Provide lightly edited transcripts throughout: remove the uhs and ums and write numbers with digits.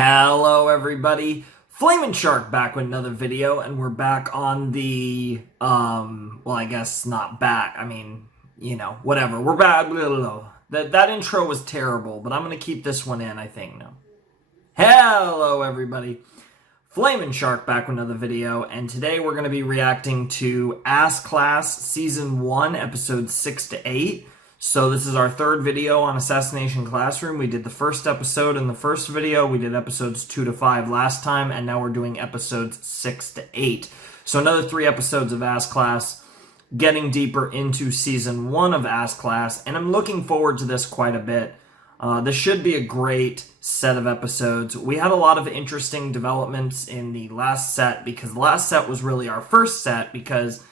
Hello everybody, Flamin' Shark back with another video, and we're back on the, well I guess not back, whatever, we're back, that intro was terrible, but I'm gonna keep this one in, I think, no. Hello everybody, Flamin' Shark back with another video, and today we're gonna be reacting to Ass Class Season 1, Episodes 6 to 8. So this is our third video on Assassination Classroom. We did the first episode in the first video. We did episodes 2 to 5 last time, and now we're doing episodes 6 to 8. So another 3 episodes of Ass Class, getting deeper into Season 1 of Ass Class, and I'm looking forward to this quite a bit. This should be a great set of episodes. We had a lot of interesting developments in the last set, because the last set was really our first set, because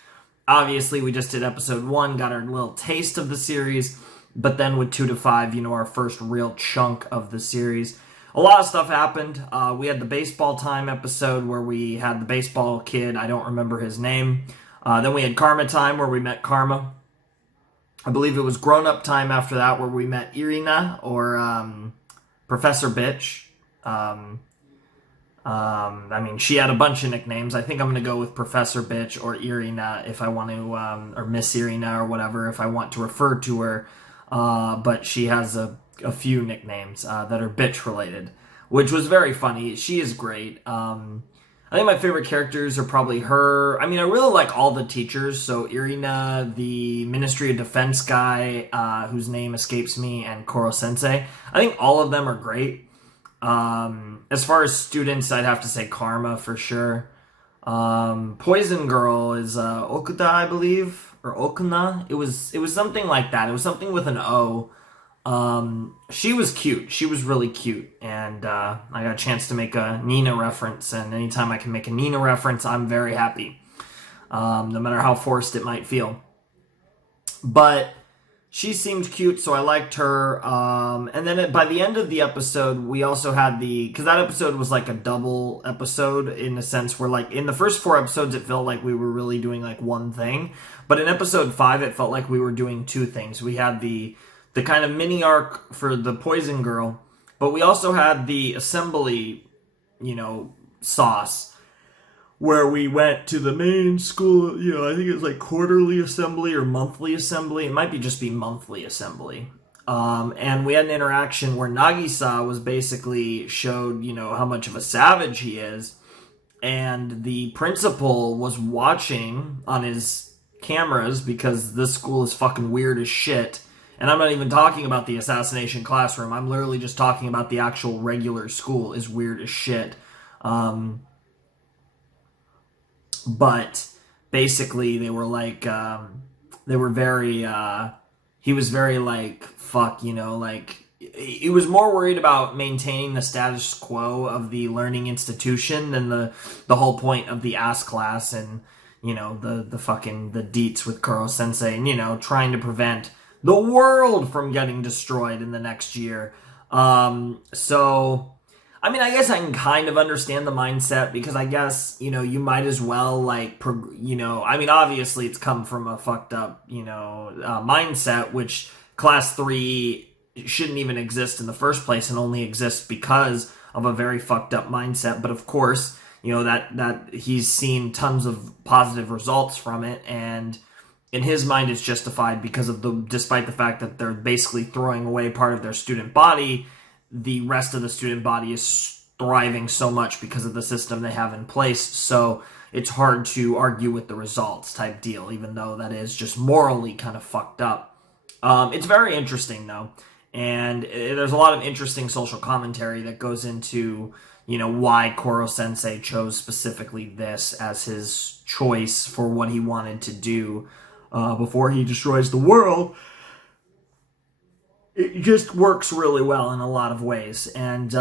obviously, we just did episode 1, got our little taste of the series, but then with 2 to 5, our first real chunk of the series. A lot of stuff happened. We had the baseball time episode where we had the baseball kid, I don't remember his name. Then we had Karma time where we met Karma. I believe it was grown-up time after that where we met Irina, or Professor Bitch. She had a bunch of nicknames. I think I'm going to go with Professor Bitch or Irina if I want to, or Miss Irina or whatever, if I want to refer to her. But she has a few nicknames that are bitch related, which was very funny. She is great. I think my favorite characters are probably her. I really like all the teachers. So Irina, the Ministry of Defense guy, whose name escapes me, and Koro Sensei. I think all of them are great. As far as students, I'd have to say Karma for sure. Poison Girl is Okuda, I believe, or Okuna. It was something like that. It was something with an O. She was cute. She was really cute, and I got a chance to make a Nina reference. And anytime I can make a Nina reference, I'm very happy, no matter how forced it might feel. But she seemed cute, so I liked her. And then by the end of the episode, we also had because that episode was like a double episode in a sense where, like, in the first 4 episodes, it felt like we were really doing like one thing. But in episode 5, it felt like we were doing 2 things. We had the kind of mini arc for the Poison Girl, but we also had the assembly, sauce, where we went to the main school, I think it was like quarterly assembly or monthly assembly. It might just be monthly assembly. And we had an interaction where Nagisa was basically showed, how much of a savage he is. And the principal was watching on his cameras, because this school is fucking weird as shit. And I'm not even talking about the Assassination Classroom. I'm literally just talking about the actual regular school is weird as shit. But basically, they were like, they were very, he was very like, fuck, he was more worried about maintaining the status quo of the learning institution than the whole point of the Ass Class and, the fucking, the deets with Kuro Sensei and, trying to prevent the world from getting destroyed in the next year. I guess I can kind of understand the mindset, because I guess, you might as well, like, obviously it's come from a fucked up, mindset, which Class 3 shouldn't even exist in the first place and only exists because of a very fucked up mindset. But of course, that he's seen tons of positive results from it, and in his mind it's justified because of despite the fact that they're basically throwing away part of their student body, the rest of the student body is thriving so much because of the system they have in place. So it's hard to argue with the results type deal, even though that is just morally kind of fucked up. It's very interesting though. And there's a lot of interesting social commentary that goes into, why Koro Sensei chose specifically this as his choice for what he wanted to do before he destroys the world. It just works really well in a lot of ways. And,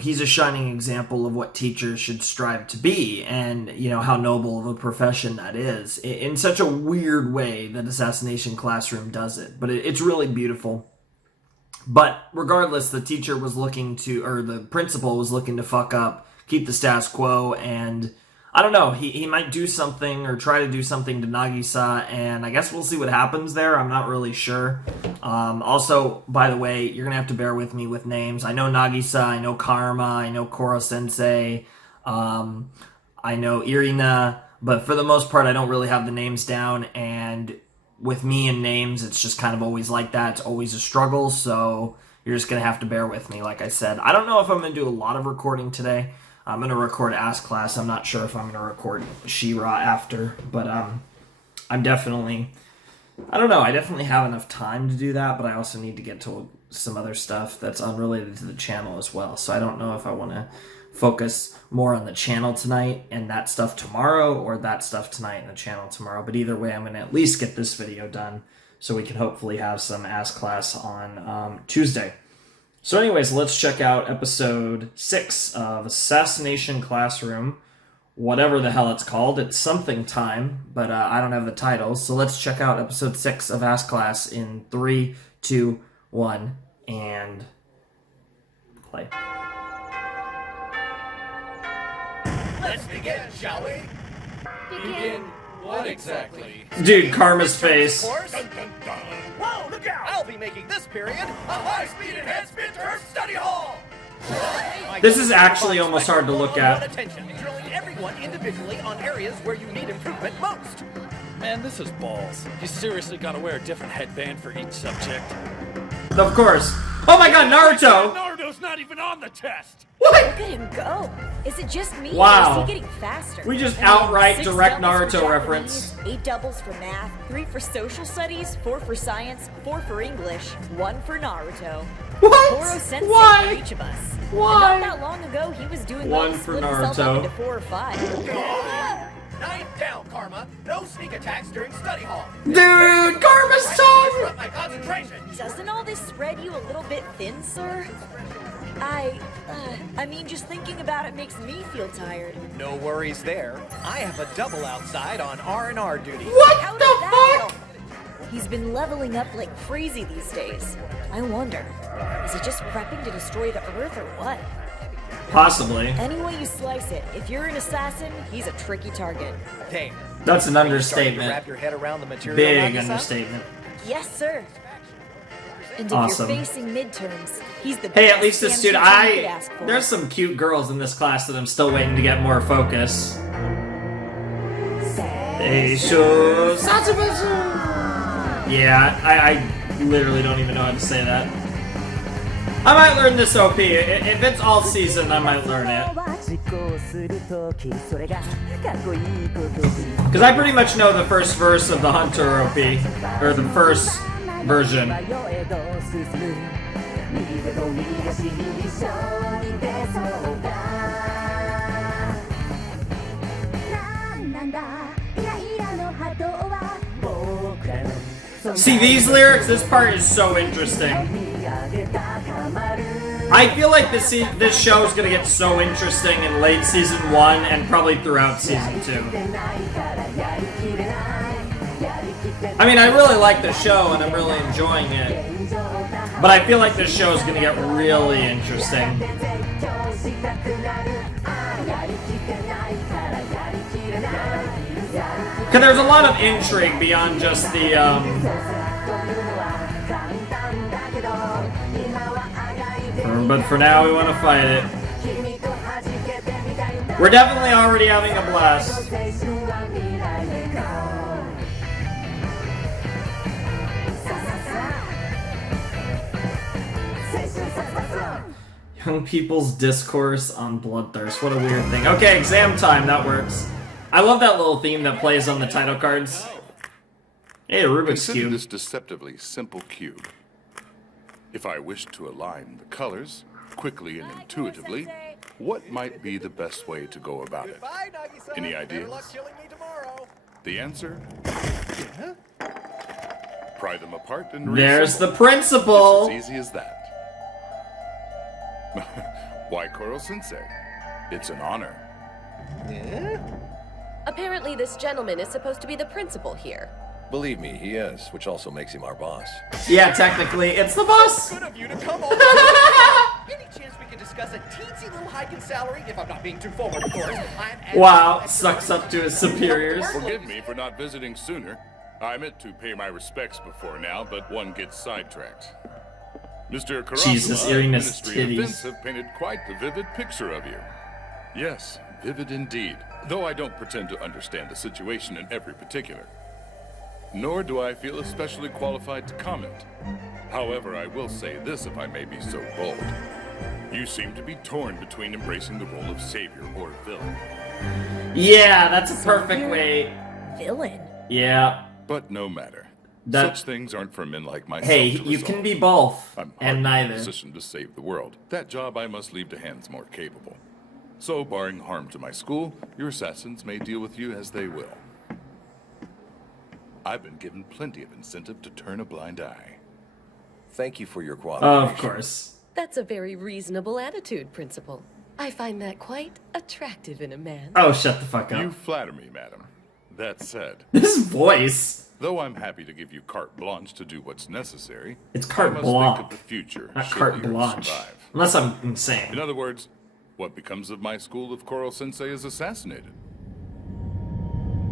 he's a shining example of what teachers should strive to be, and, how noble of a profession that is. In such a weird way that Assassination Classroom does it. But it's really beautiful. But regardless, the principal was looking to fuck up, keep the status quo, and I don't know. He might do something or try to do something to Nagisa, and I guess we'll see what happens there. I'm not really sure. Also, by the way, you're going to have to bear with me with names. I know Nagisa, I know Karma, I know Koro-sensei, I know Irina, but for the most part, I don't really have the names down, and with me and names, it's just kind of always like that. It's always a struggle, so you're just going to have to bear with me, like I said. I don't know if I'm going to do a lot of recording today. I'm going to record Ask Class. I'm not sure if I'm going to record She-Ra after, but I'm definitely... I don't know. I definitely have enough time to do that, but I also need to get to some other stuff that's unrelated to the channel as well. So I don't know if I want to focus more on the channel tonight and that stuff tomorrow, or that stuff tonight and the channel tomorrow. But either way, I'm going to at least get this video done so we can hopefully have some Ask Class on Tuesday. So anyways, let's check out episode 6 of Assassination Classroom. Whatever the hell it's called. It's something time, but I don't have the titles. So let's check out episode 6 of Ask Class in 3, 2, 1, and play. Let's begin, shall we? Begin what exactly? Dude, Karma's face. Whoa, look out! I'll be making this period a high-speed enhanced midterm study hall! This is actually almost hard to look at. Attention, drilling everyone individually on areas where you need improvement most. Man, this is balls. You seriously gotta wear a different headband for each subject. Of course. Oh my god, Naruto! Naruto's not even on the test! What? Look at him go. Is it just me? Wow. Or is he getting faster? We just I mean, outright 6 direct doubles for Naruto Japanese, reference. 8 doubles for math, 3 for social studies, 4 for science, 4 for English, 1 for Naruto. What? Koro-sensei Why? for each of us. Why? And not that long ago, he was doing 1 well to for split himself Naruto. up into 4 or 5. 9 down, Karma. No sneak attacks during study hall. Dude, Karma's tongue! Disrupt my concentration. Doesn't all this spread you a little bit thin, sir? I mean, just thinking about it makes me feel tired. No worries there. I have a double outside on R&R duty. What How the did that fuck? help? He's been leveling up like crazy these days. I wonder, is he just prepping to destroy the Earth or what? Possibly. Any way you slice it, if you're an assassin, he's a tricky target. Hey, That's an starting to understatement. wrap your head around the material. Big Nagisa? understatement. Yes, sir. And Awesome. if you're facing midterms, he's the Hey, best at least this damn student, teacher you could ask for. there's some cute girls in this class that I'm still waiting to get more focus. Seisho Satsubatsu. Yeah, I literally don't even know how to say that. I might learn this OP. If it's all season, I might learn it. Because I pretty much know the first verse of the Hunter OP. Or the first version. See, these lyrics, this part is so interesting. I feel like this show is going to get so interesting in late season 1 and probably throughout season 2. I mean, I really like the show and I'm really enjoying it. But I feel like this show is going to get really interesting. Because there's a lot of intrigue beyond just the, but for now, we want to fight it. We're definitely already having a blast. Young people's discourse on bloodthirst. What a weird thing. Okay, exam time. That works. I love that little theme that plays on the title cards. Hey, a Rubik's Consider Cube. this deceptively simple cube. If I wish to align the colors quickly and intuitively, what might be the best way to go about it? Bye, Nagisa. Any Better ideas? luck killing me tomorrow. The answer? Pry them apart and There's the reassemble. principal. It's as easy as that. Why, Koro-sensei? It's an honor. Apparently this gentleman is supposed to be the principal here. Believe me, he is, which also makes him our boss. Yeah, technically, it's the boss. Good of you to come over. Any chance we could discuss a teensy little hike in salary? If I'm not being too forward, of course. Wow, sucks up to his superiors. Forgive me for not visiting sooner. I meant to pay my respects before now, but one gets sidetracked. Mr. Karasuma Jesus, eeriness Ministry of titties. Defense have painted quite the vivid picture of you. Yes, vivid indeed. Though I don't pretend to understand the situation in every particular. Nor do I feel especially qualified to comment. However, I will say this, if I may be so bold. You seem to be torn between embracing the role of savior or villain. Yeah, that's a perfect way. Villain. Yeah. But no matter. That- Such things aren't for men like myself Hey, to you resolve. can be both, I'm and hardly in a neither. position to save the world. That job I must leave to hands more capable. So, barring harm to my school, your assassins may deal with you as they will. I've been given plenty of incentive to turn a blind eye. Thank you for your cooperation. Of course. That's a very reasonable attitude, Principal. I find that quite attractive in a man. Oh, shut the fuck You up. flatter me, madam. That said, This voice. though I'm happy to give you carte blanche to do what's necessary, It's carte I must blanche. think of the future Not should carte the Earth blanche. survive. Unless I'm In insane. other words, what becomes of my school if Koro-sensei is assassinated?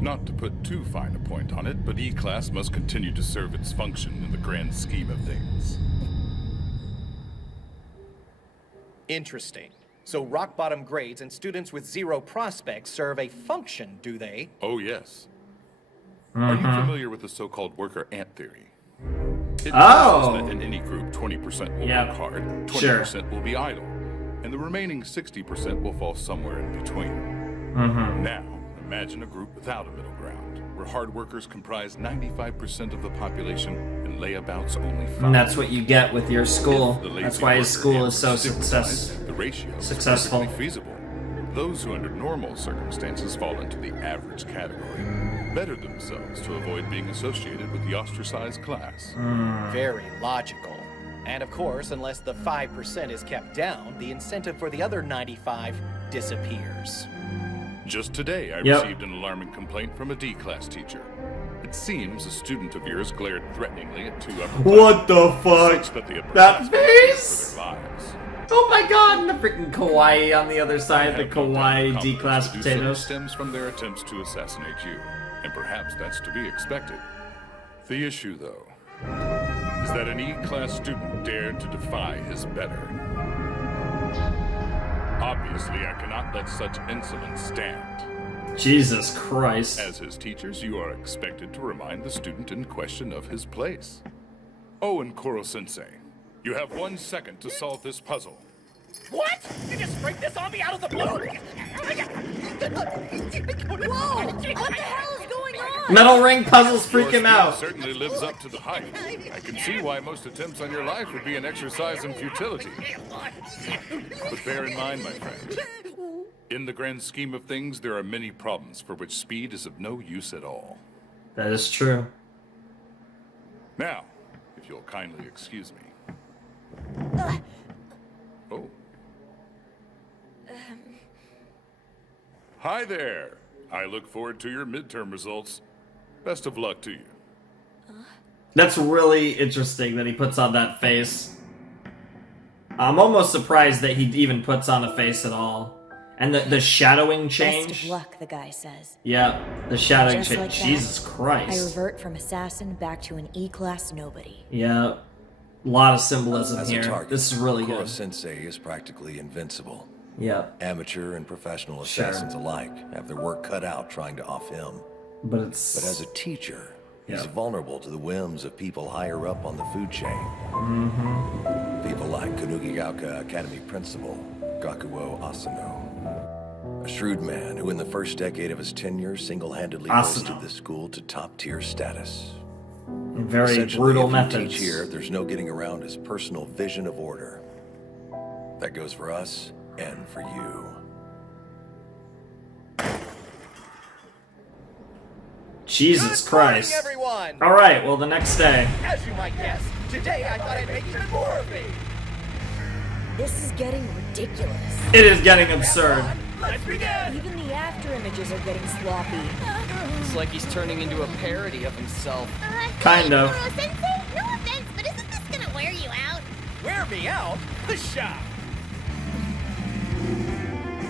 Not to put too fine a point on it, but E-Class must continue to serve its function in the grand scheme of things. Interesting. So rock bottom grades and students with zero prospects serve a function, do they? Oh, yes. Are you familiar with the so-called worker ant theory? It Oh. says that in any group, 20% will Yeah. work hard, 20% Sure. will be idle, and the remaining 60% will fall somewhere in between. Now, imagine a group without a middle ground, where hard workers comprise 95% of the population and layabouts only 5%. And that's what you get with your school. If the lazy That's why his worker school ants is so stigmatized, the ratio is successful. perfectly feasible. Those who under normal circumstances fall into the average category better themselves to avoid being associated with the ostracized class. Very logical. And of course, unless the 5% is kept down, the incentive for the other 95 disappears. Just today, I Yep. received an alarming complaint from a D-class teacher. It seems a student of yours glared threateningly at two upper What the fuck? such that they had That perhaps face? for their lives. Oh my god, and the freaking kawaii on the other I side, the have no doubt kawaii confidence D-class to do so potatoes. stems from their attempts to assassinate you, and perhaps that's to be expected. The issue, though, is that an E-class student dared to defy his better. Obviously, I cannot let such insolence stand. Jesus Christ. As his teachers, you are expected to remind the student in question of his place. Oh, and Koro-sensei, you have 1 second to solve this puzzle. What? You just sprang this on me out of the blue? Whoa! What the hell is going on? Metal ring puzzles freak Your him skill out. certainly lives up to the hype. I can see why most attempts on your life would be an exercise in futility. But bear in mind, my friend, in the grand scheme of things, there are many problems for which speed is of no use at all. That is true. Now, if you'll kindly excuse me. Oh. Hi there. I look forward to your midterm results. Best of luck to you. That's really interesting that he puts on that face. I'm almost surprised that he even puts on a face at all. And the shadowing Best change. of luck, the guy says. Yeah, the shadowing Just change. like that, Jesus I Christ. revert from assassin back to an E-class nobody. Yeah, a lot of symbolism As a here. target, This is really good. Koro-sensei is practically invincible. Yeah, Amateur and professional Sure. assassins alike have their work cut out trying to off him. but it's. But as a teacher, he's Yeah. vulnerable to the whims of people higher up on the food chain. People like Kanukigaoka Academy Principal Gakuo Asano. A shrewd man who in the first decade of his tenure single-handedly Asano. boosted the school to top-tier status. Very Essentially, brutal if you methods. teach here, there's no getting around his personal vision of order. That goes for us and for you. Jesus Good morning, Christ. everyone! All right, well, the next day. As you might guess, today I thought I'd make even more of me. This is getting ridiculous. It is getting absurd. Let's begin! Even the after images are getting sloppy. It's like he's turning into a parody of himself. Kind of. Koro-sensei, no offense, but isn't this gonna wear you out? Wear me out? Pshaw!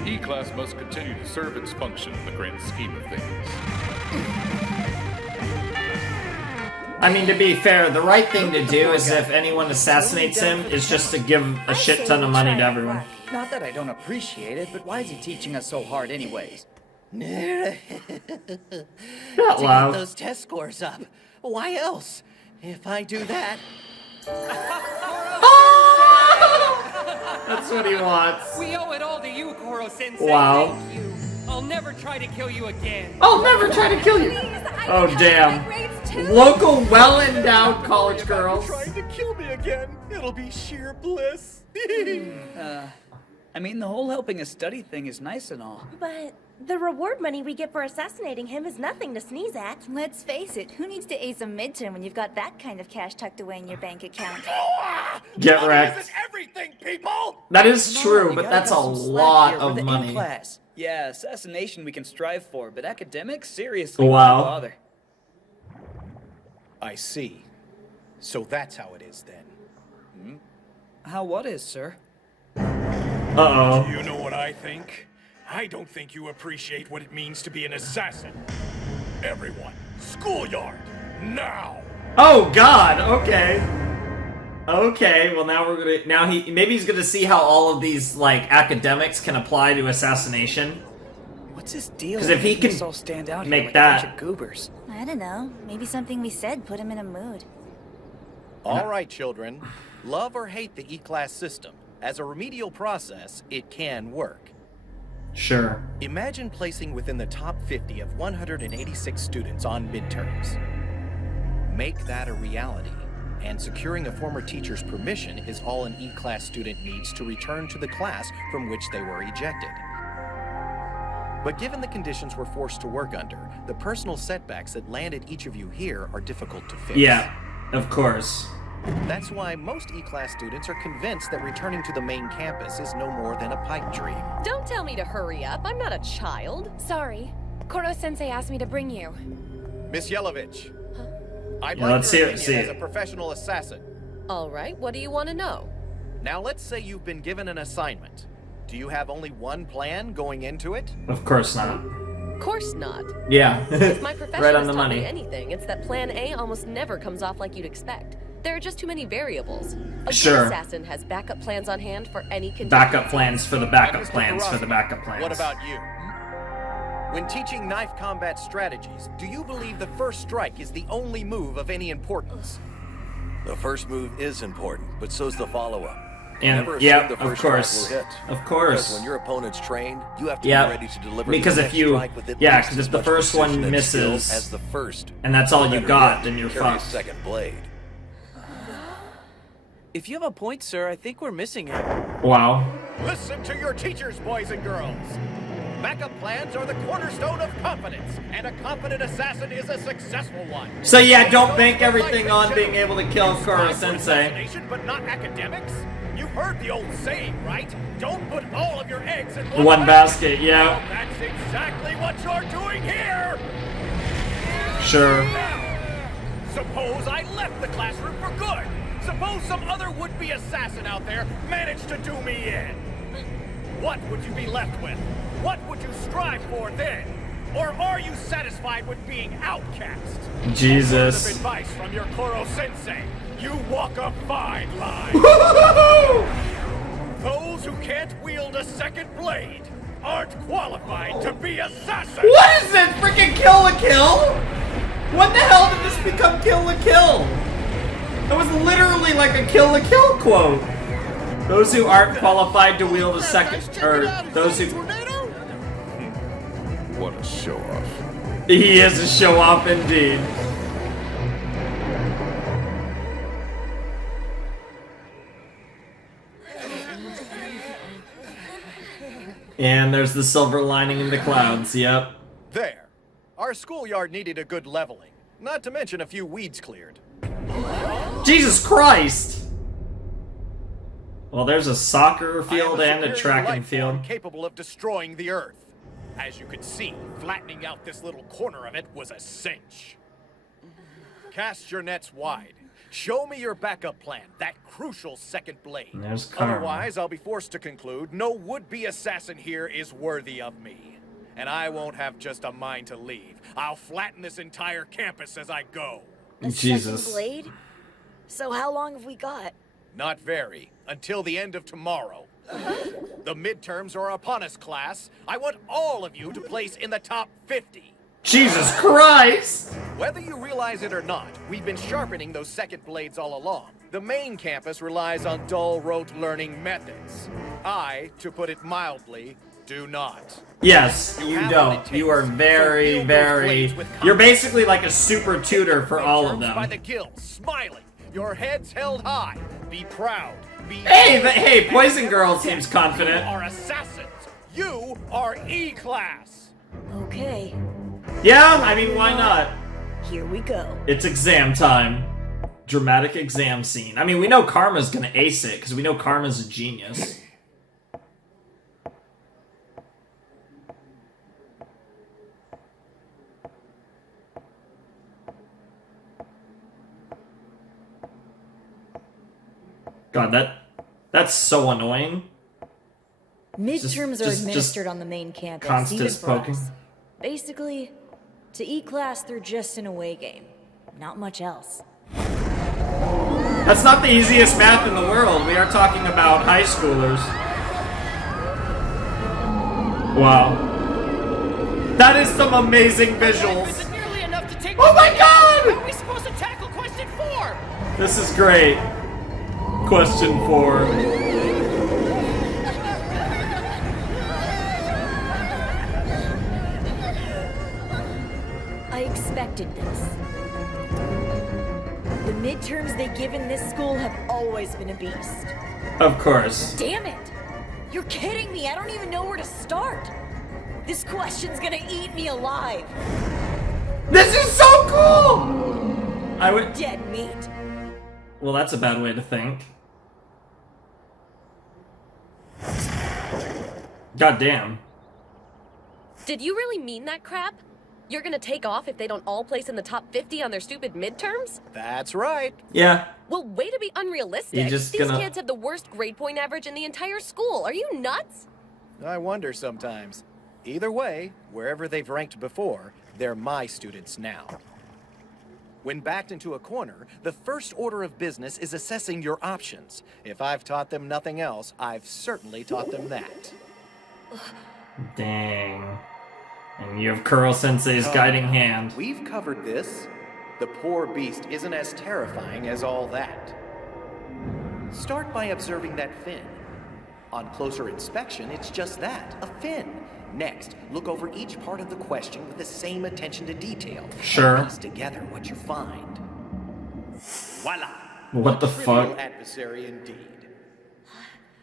E-Class must continue to serve its function in the grand scheme of things. I mean, to be fair, the right thing to do is if anyone assassinates him is just to give a shit ton of money to everyone. Not that I don't appreciate it, but why is he teaching us so hard anyways? Not To loud. get those test scores up. Why else? If I do that, That's what he wants. We owe it all to you, Koro-sensei. Wow. Thank you. I'll never try to kill you again. I'll never try to kill you. Oh, damn. Local well-endowed college girls. trying to kill me again. It'll be sheer bliss. I mean, the whole helping us study thing is nice and all. But the reward money we get for assassinating him is nothing to sneeze at. Let's face it, who needs to ace a midterm when you've got that kind of cash tucked away in your bank account? Get wrecked. Isn't everything, people? That is true, We but gotta that's a cut some slack lot here for of the money. in-class. Yeah, assassination we can strive for, but academics, seriously, Wow. why bother? I see. So that's how it is then. How what is, sir? Uh-oh. You know what I think? I don't think you appreciate what it means to be an assassin. Everyone, schoolyard, now! Oh, God. Okay. Okay, well now maybe he's gonna see how all of these, like, academics can apply to assassination. What's his deal? 'Cause if he making us can all stand out make here like that- a bunch of goobers. I don't know. Maybe something we said put him in a mood. All right, children. Love or hate the E-Class system. As a remedial process, it can work. Sure. Imagine placing within the top 50 of 186 students on midterms. Make that a reality, and securing a former teacher's permission is all an E-Class student needs to return to the class from which they were ejected. But given the conditions we're forced to work under, the personal setbacks that landed each of you here are difficult to fix. Yeah, of course. That's why most E-Class students are convinced that returning to the main campus is no more than a pipe dream. Don't tell me to hurry up. I'm not a child. Sorry. Koro-sensei asked me to bring you. Miss Yelovich, I'd Yeah, like let's your see it, opinion see as it. a professional assassin. All right, what do you want to know? Now let's say you've been given an assignment. Do you have only one plan going into it? Of course not. Of course not. Yeah. If my profession Right on has the taught me money. anything, it's that plan A almost never comes off like you'd expect. There are just too many variables. A Sure. good assassin has backup plans on hand for any contingency. Backup plans for the backup Mr. plans for the Karasma, backup plans. What about you? When teaching knife combat strategies, do you believe the first strike is the only move of any importance? The first move is important, but so's the follow-up. And Never assume yeah, the of first strike course. will hit. Of Because course. when your opponent's trained, you have to Yeah. be ready to deliver Because the if next you- strike with at yeah, least 'cause as if the much first one precision and skill misses, as the first. And that's all you Better got, yet, then you're carry a fucked. second blade. If you have a point, sir, I think we're missing it. Wow. Listen to your teachers, boys and girls. Backup plans are the cornerstone of confidence, and a confident assassin is a successful one. So yeah, don't bank everything on being able to kill Koro-sensei. Assassination, but not academics? You've heard the old saying, right? Don't put all of your eggs in One basket, Well, yeah. that's exactly what you're doing here! Sure. Now, suppose I left the classroom for good. Suppose some other would-be assassin out there managed to do me in. What would you be left with? What would you strive for then? Or are you satisfied with being outcast? Jesus. A word of advice from your Koro-sensei. You walk a fine line. Those who can't wield a second blade aren't qualified to be assassins. What is this? Freaking Kill la Kill? When the hell did this become Kill la Kill? That was literally like a Kill la Kill quote. Those who aren't qualified to wield a second, or those who... What a show-off. He is a show-off indeed. And there's the silver lining in the clouds, yep. There. Our schoolyard needed a good leveling. Not to mention a few weeds cleared. Jesus Christ! Well, there's a soccer I field am and a superior track and life form field. capable of destroying the Earth. As you can see, flattening out this little corner of it was a cinch. Cast your nets wide. Show me your backup plan, that crucial second blade. There's karma. Otherwise, I'll be forced to conclude no would-be assassin here is worthy of me. And I won't have just a mind to leave. I'll flatten this entire campus as I go. A Jesus. second blade? So how long have we got? Not very. Until the end of tomorrow. The midterms are upon us, class. I want all of you to place in the top 50. Jesus Christ! Whether you realize it or not, we've been sharpening those second blades all along. The main campus relies on dull rote learning methods. I, to put it mildly, do not. Yes, You you have what don't. it takes, You are so very, field those very... blades with You're confidence. basically like a super tutor for all of Midterms by them. the gills, smiling, your heads held high. Be proud. Be Hey, bold, hey, and Poison never Girl forget, seems confident. You are assassins. You are E-class. Okay, Yeah, I mean, why not? here we go. It's exam time. Dramatic exam scene. I mean, we know Karma's gonna ace it, because we know Karma's a genius. God, that's so annoying. Midterms are just administered on the main campus, constant even for poking. us. Basically, to E-class, they're just an away game. Not much else. That's not the easiest math in the world. We are talking about high schoolers. Wow. That is some amazing visuals. Isn't nearly enough to take Oh my How god! are we supposed to tackle question 4? This is great. Question 4. I expected this. The midterms they give in this school have always been a beast. Of course. Damn it! You're kidding me! I don't even know where to start! This question's gonna eat me alive! This is so cool! I would. Dead meat! Well, that's a bad way to think. God damn. Did you really mean that crap? You're gonna take off if they don't all place in the top 50 on their stupid midterms? That's right. Yeah. Well, way to be unrealistic. You're just These gonna- kids have the worst grade point average in the entire school. Are you nuts? I wonder sometimes. Either way, wherever they've ranked before, they're my students now. When backed into a corner, the first order of business is assessing your options. If I've taught them nothing else, I've certainly taught them that. Dang. And you have Kuro Sensei's guiding hand. We've covered this. The poor beast isn't as terrifying as all that. Start by observing that fin. On closer inspection, it's just that, a fin. Next, look over each part of the question with the same attention to detail. Sure. And piece together what you find. Voila! What the Trivial fuck? adversary indeed.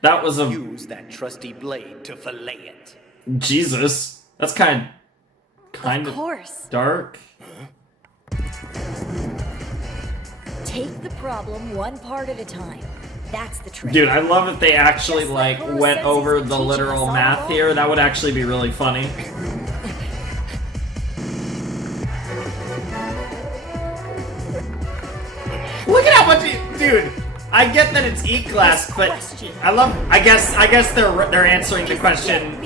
That was a... Use that trusty blade to fillet it. Jesus. That's kind Of of course! dark. Take the problem one part at a time. That's the trick. Dude, I love if they actually, Just like like, Kuro went Sensei's over been the teaching literal us all math along. here. That would actually be really funny. Look at how much dude, I get that it's E-class, but I guess they're answering the question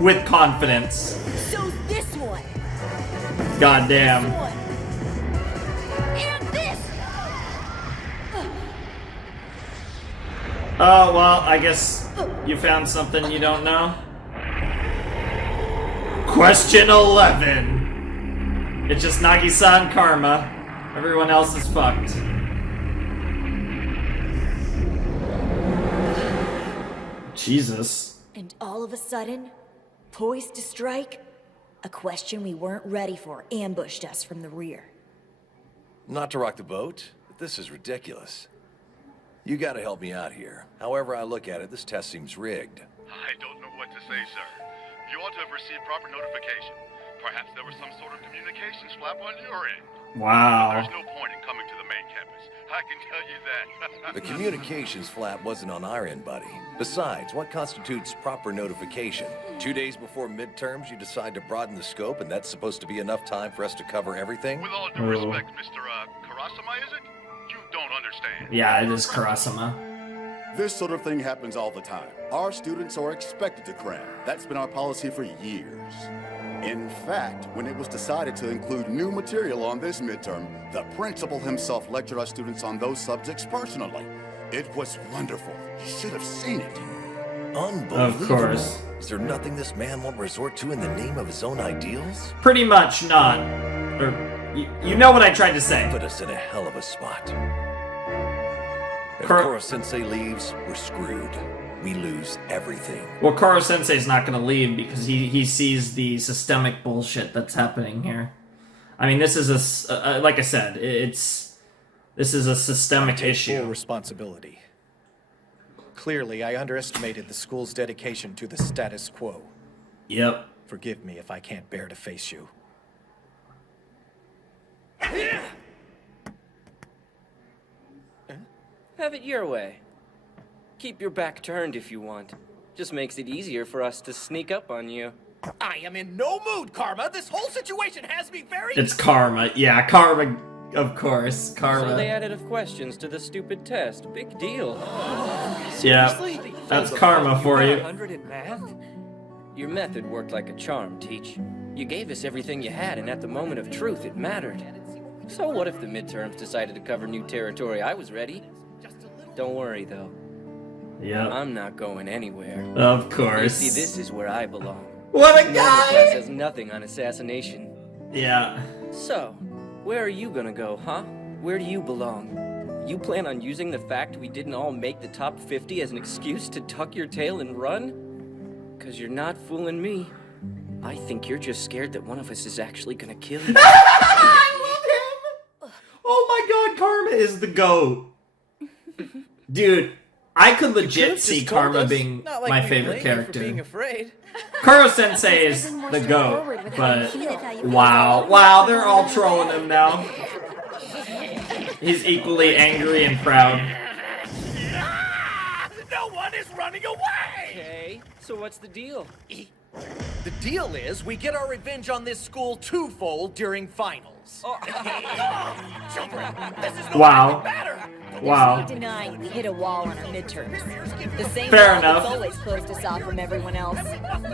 with confidence. So this one! God damn. One. And this! Oh, well, I guess you found something you don't know. Question 11. It's just Nagisa and Karma. Everyone else is fucked. Jesus. And all of a sudden, poised to strike, a question we weren't ready for ambushed us from the rear. Not to rock the boat, but this is ridiculous. You gotta help me out here. However I look at it, this test seems rigged. I don't know what to say, sir. You ought to have received proper notification. Perhaps there was some sort of communications flap on your end. Wow. There's no point in coming to the main campus. I can tell you that. The communications flap wasn't on our end, buddy. Besides, what constitutes proper notification? 2 days before midterms, you decide to broaden the scope, and that's supposed to be enough time for us to cover everything? With all due respect, Mr. Karasama, is it? You don't understand. Yeah, it is Karasuma. This sort of thing happens all the time. Our students are expected to cram. That's been our policy for years. In fact, when it was decided to include new material on this midterm, the principal himself lectured our students on those subjects personally. It was wonderful. You should have seen it. Unbelievable. Of course. Is there nothing this man won't resort to in the name of his own ideals? Pretty much not. Or, you know what I tried to say. Put us in a hell of a spot. If Kuro- Koro-sensei leaves, we're screwed. We lose everything. Well, Koro Sensei's not going to leave because he sees the systemic bullshit that's happening here. I mean, this is like I said, this is a systemic issue. Full responsibility. Clearly, I underestimated the school's dedication to the status quo. Yep. Forgive me if I can't bear to face you. Have it your way. Keep your back turned if you want. Just makes it easier for us to sneak up on you. I am in no mood, Karma. This whole situation has me very... It's Karma. Yeah, Karma. Of course, Karma. So they added a questions to the stupid test. Big deal. Yeah, that's Karma for you. 100 in math? Your method worked like a charm, Teach. You gave us everything you had, and at the moment of truth, it mattered. So what if the midterms decided to cover new territory? I was ready. Don't worry, though. Yep. I'm not going anywhere. Of course. You see, this is where I belong. What a The guy! class has nothing on assassination. Yeah. So, where are you gonna go, huh? Where do you belong? You plan on using the fact we didn't all make the top 50 as an excuse to tuck your tail and run? 'Cause you're not fooling me. I think you're just scared that one of us is actually gonna kill you. I love him! Oh my god, Karma is the GOAT. Dude, I could legit see Karma being my favorite character. Being afraid. Kuro Sensei is the GOAT, but wow, they're all trolling him now. He's equally angry and proud. No one is running away! Okay, so what's the deal? The deal is we get our revenge on this school twofold during finals. Children, this is no Wow. matter. Wow. There's no denying we hit a wall on our midterms. The same Fair wall enough. that's always closed us off from everyone else.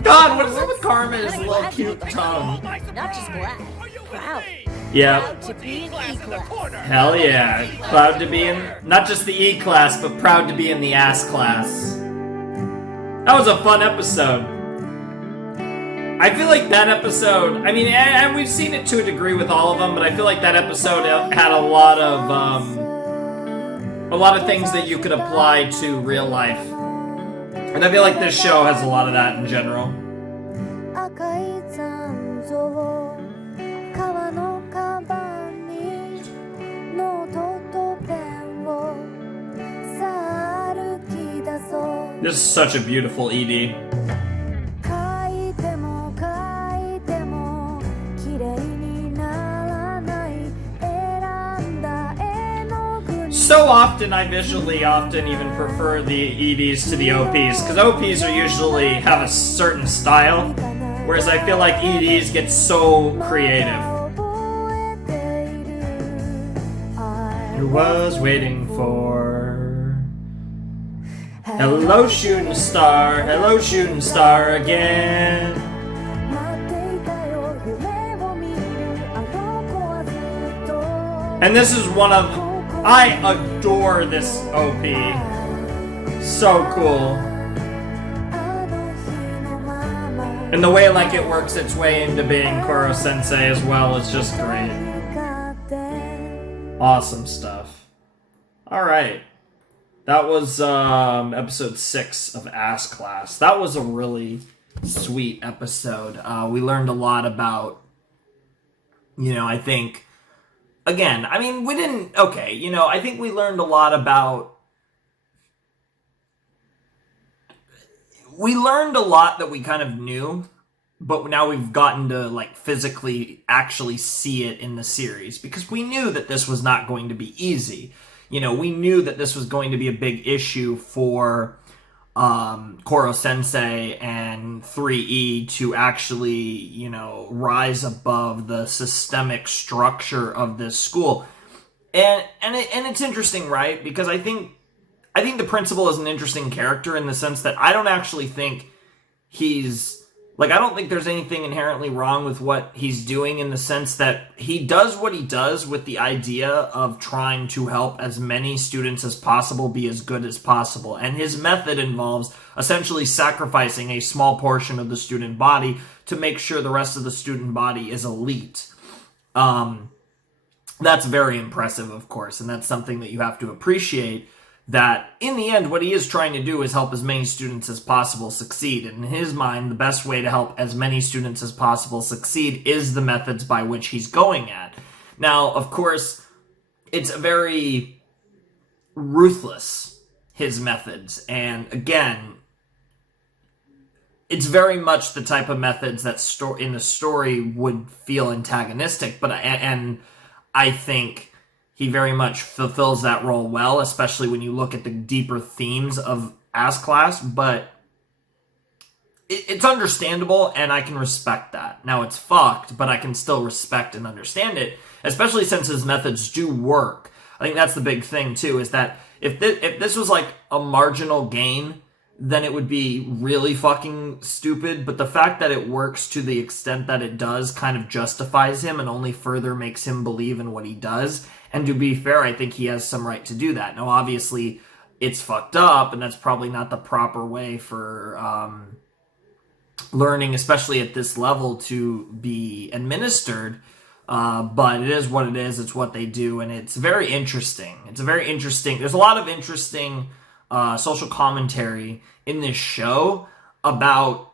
God, what is up with Karma and his little cute tongue? Not just glad, proud. Yeah. Proud to be in E-class. Hell yeah. Proud to be in, not just the E class, but proud to be in the ass class. That was a fun episode. I feel like that episode, I mean, and we've seen it to a degree with all of them, but I feel like that episode had a lot of things that you could apply to real life. And I feel like this show has a lot of that in general. This is such a beautiful ED. So often, I visually often even prefer the EDs to the OPs, because OPs are usually have a certain style, whereas I feel like EDs get so creative. Who was waiting for? Hello, shooting star again. And this is one of, I adore this OP. So cool. And the way like it works its way into being Koro Sensei as well is just great. Awesome stuff. Alright. That was episode 6 of Ass Class. That was a really sweet episode. We learned a lot about, I think, again, I mean, we didn't, I think we learned a lot about, we learned a lot that we kind of knew, but now we've gotten to, like, physically actually see it in the series, because we knew that this was not going to be easy. We knew that this was going to be a big issue for Koro Sensei and 3E to actually, rise above the systemic structure of this school. And it's interesting, right? Because I think the principal is an interesting character in the sense that I don't actually think he's, like, I don't think there's anything inherently wrong with what he's doing, in the sense that he does what he does with the idea of trying to help as many students as possible be as good as possible. And his method involves essentially sacrificing a small portion of the student body to make sure the rest of the student body is elite. That's very impressive, of course, and that's something that you have to appreciate, that in the end, what he is trying to do is help as many students as possible succeed. And in his mind, the best way to help as many students as possible succeed is the methods by which he's going at. Now, of course, it's very ruthless, his methods. And again, it's very much the type of methods that in the story would feel antagonistic, but I think he very much fulfills that role well, especially when you look at the deeper themes of Class. But it's understandable, and I can respect that. Now, it's fucked, but I can still respect and understand it, especially since his methods do work. I think that's the big thing, too, is that if this was like a marginal gain, then it would be really fucking stupid. But the fact that it works to the extent that it does kind of justifies him and only further makes him believe in what he does. And to be fair, I think he has some right to do that. Now, obviously, it's fucked up, and that's probably not the proper way for learning, especially at this level, to be administered. But it is what it is. It's what they do, and it's very interesting. There's a lot of interesting social commentary in this show about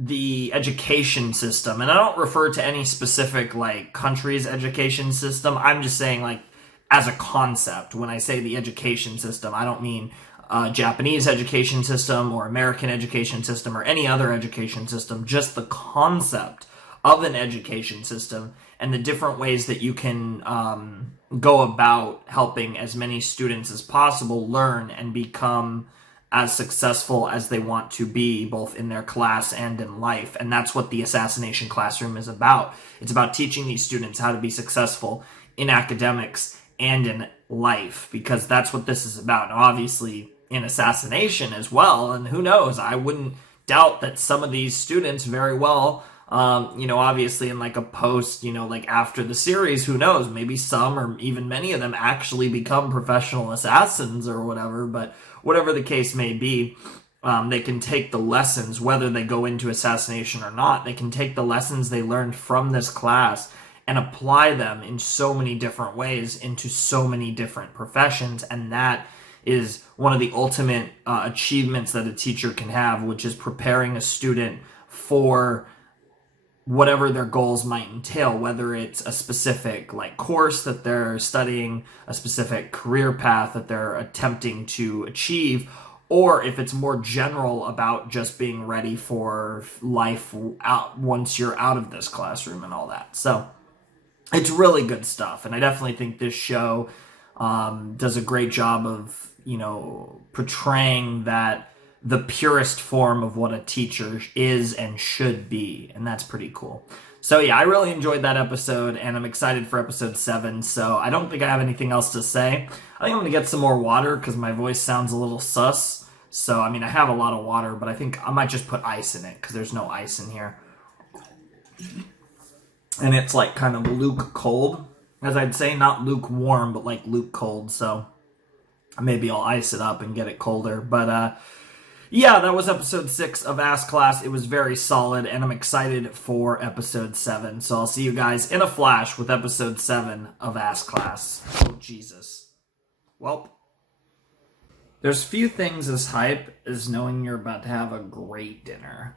the education system. And I don't refer to any specific, like, country's education system. I'm just saying, like, as a concept. When I say the education system, I don't mean Japanese education system or American education system or any other education system. Just the concept of an education system and the different ways that you can go about helping as many students as possible learn and become as successful as they want to be, both in their class and in life. And that's what the Assassination Classroom is about. It's about teaching these students how to be successful in academics and in life, because that's what this is about. Now, obviously, in assassination as well, and who knows, I wouldn't doubt that some of these students very well, obviously in like a post, like after the series, who knows, maybe some or even many of them actually become professional assassins or whatever. But whatever the case may be, they can take the lessons, whether they go into assassination or not, they can take the lessons they learned from this class and apply them in so many different ways into so many different professions. And that is one of the ultimate achievements that a teacher can have, which is preparing a student for whatever their goals might entail, whether it's a specific course that they're studying, a specific career path that they're attempting to achieve, or if it's more general about just being ready for life once you're out of this classroom and all that. So it's really good stuff, and I definitely think this show does a great job of portraying that the purest form of what a teacher is and should be, and that's pretty cool. So yeah, I really enjoyed that episode, and I'm excited for episode 7, so I don't think I have anything else to say. I think I'm going to get some more water, because my voice sounds a little sus. So, I have a lot of water, but I think I might just put ice in it, because there's no ice in here. And it's kind of luke cold, as I'd say, not lukewarm, but luke cold, so maybe I'll ice it up and get it colder. But, yeah, that was episode 6 of Class. It was very solid, and I'm excited for episode 7. So I'll see you guys in a flash with episode 7 of Class. Oh, Jesus. Well, there's few things as hype as knowing you're about to have a great dinner.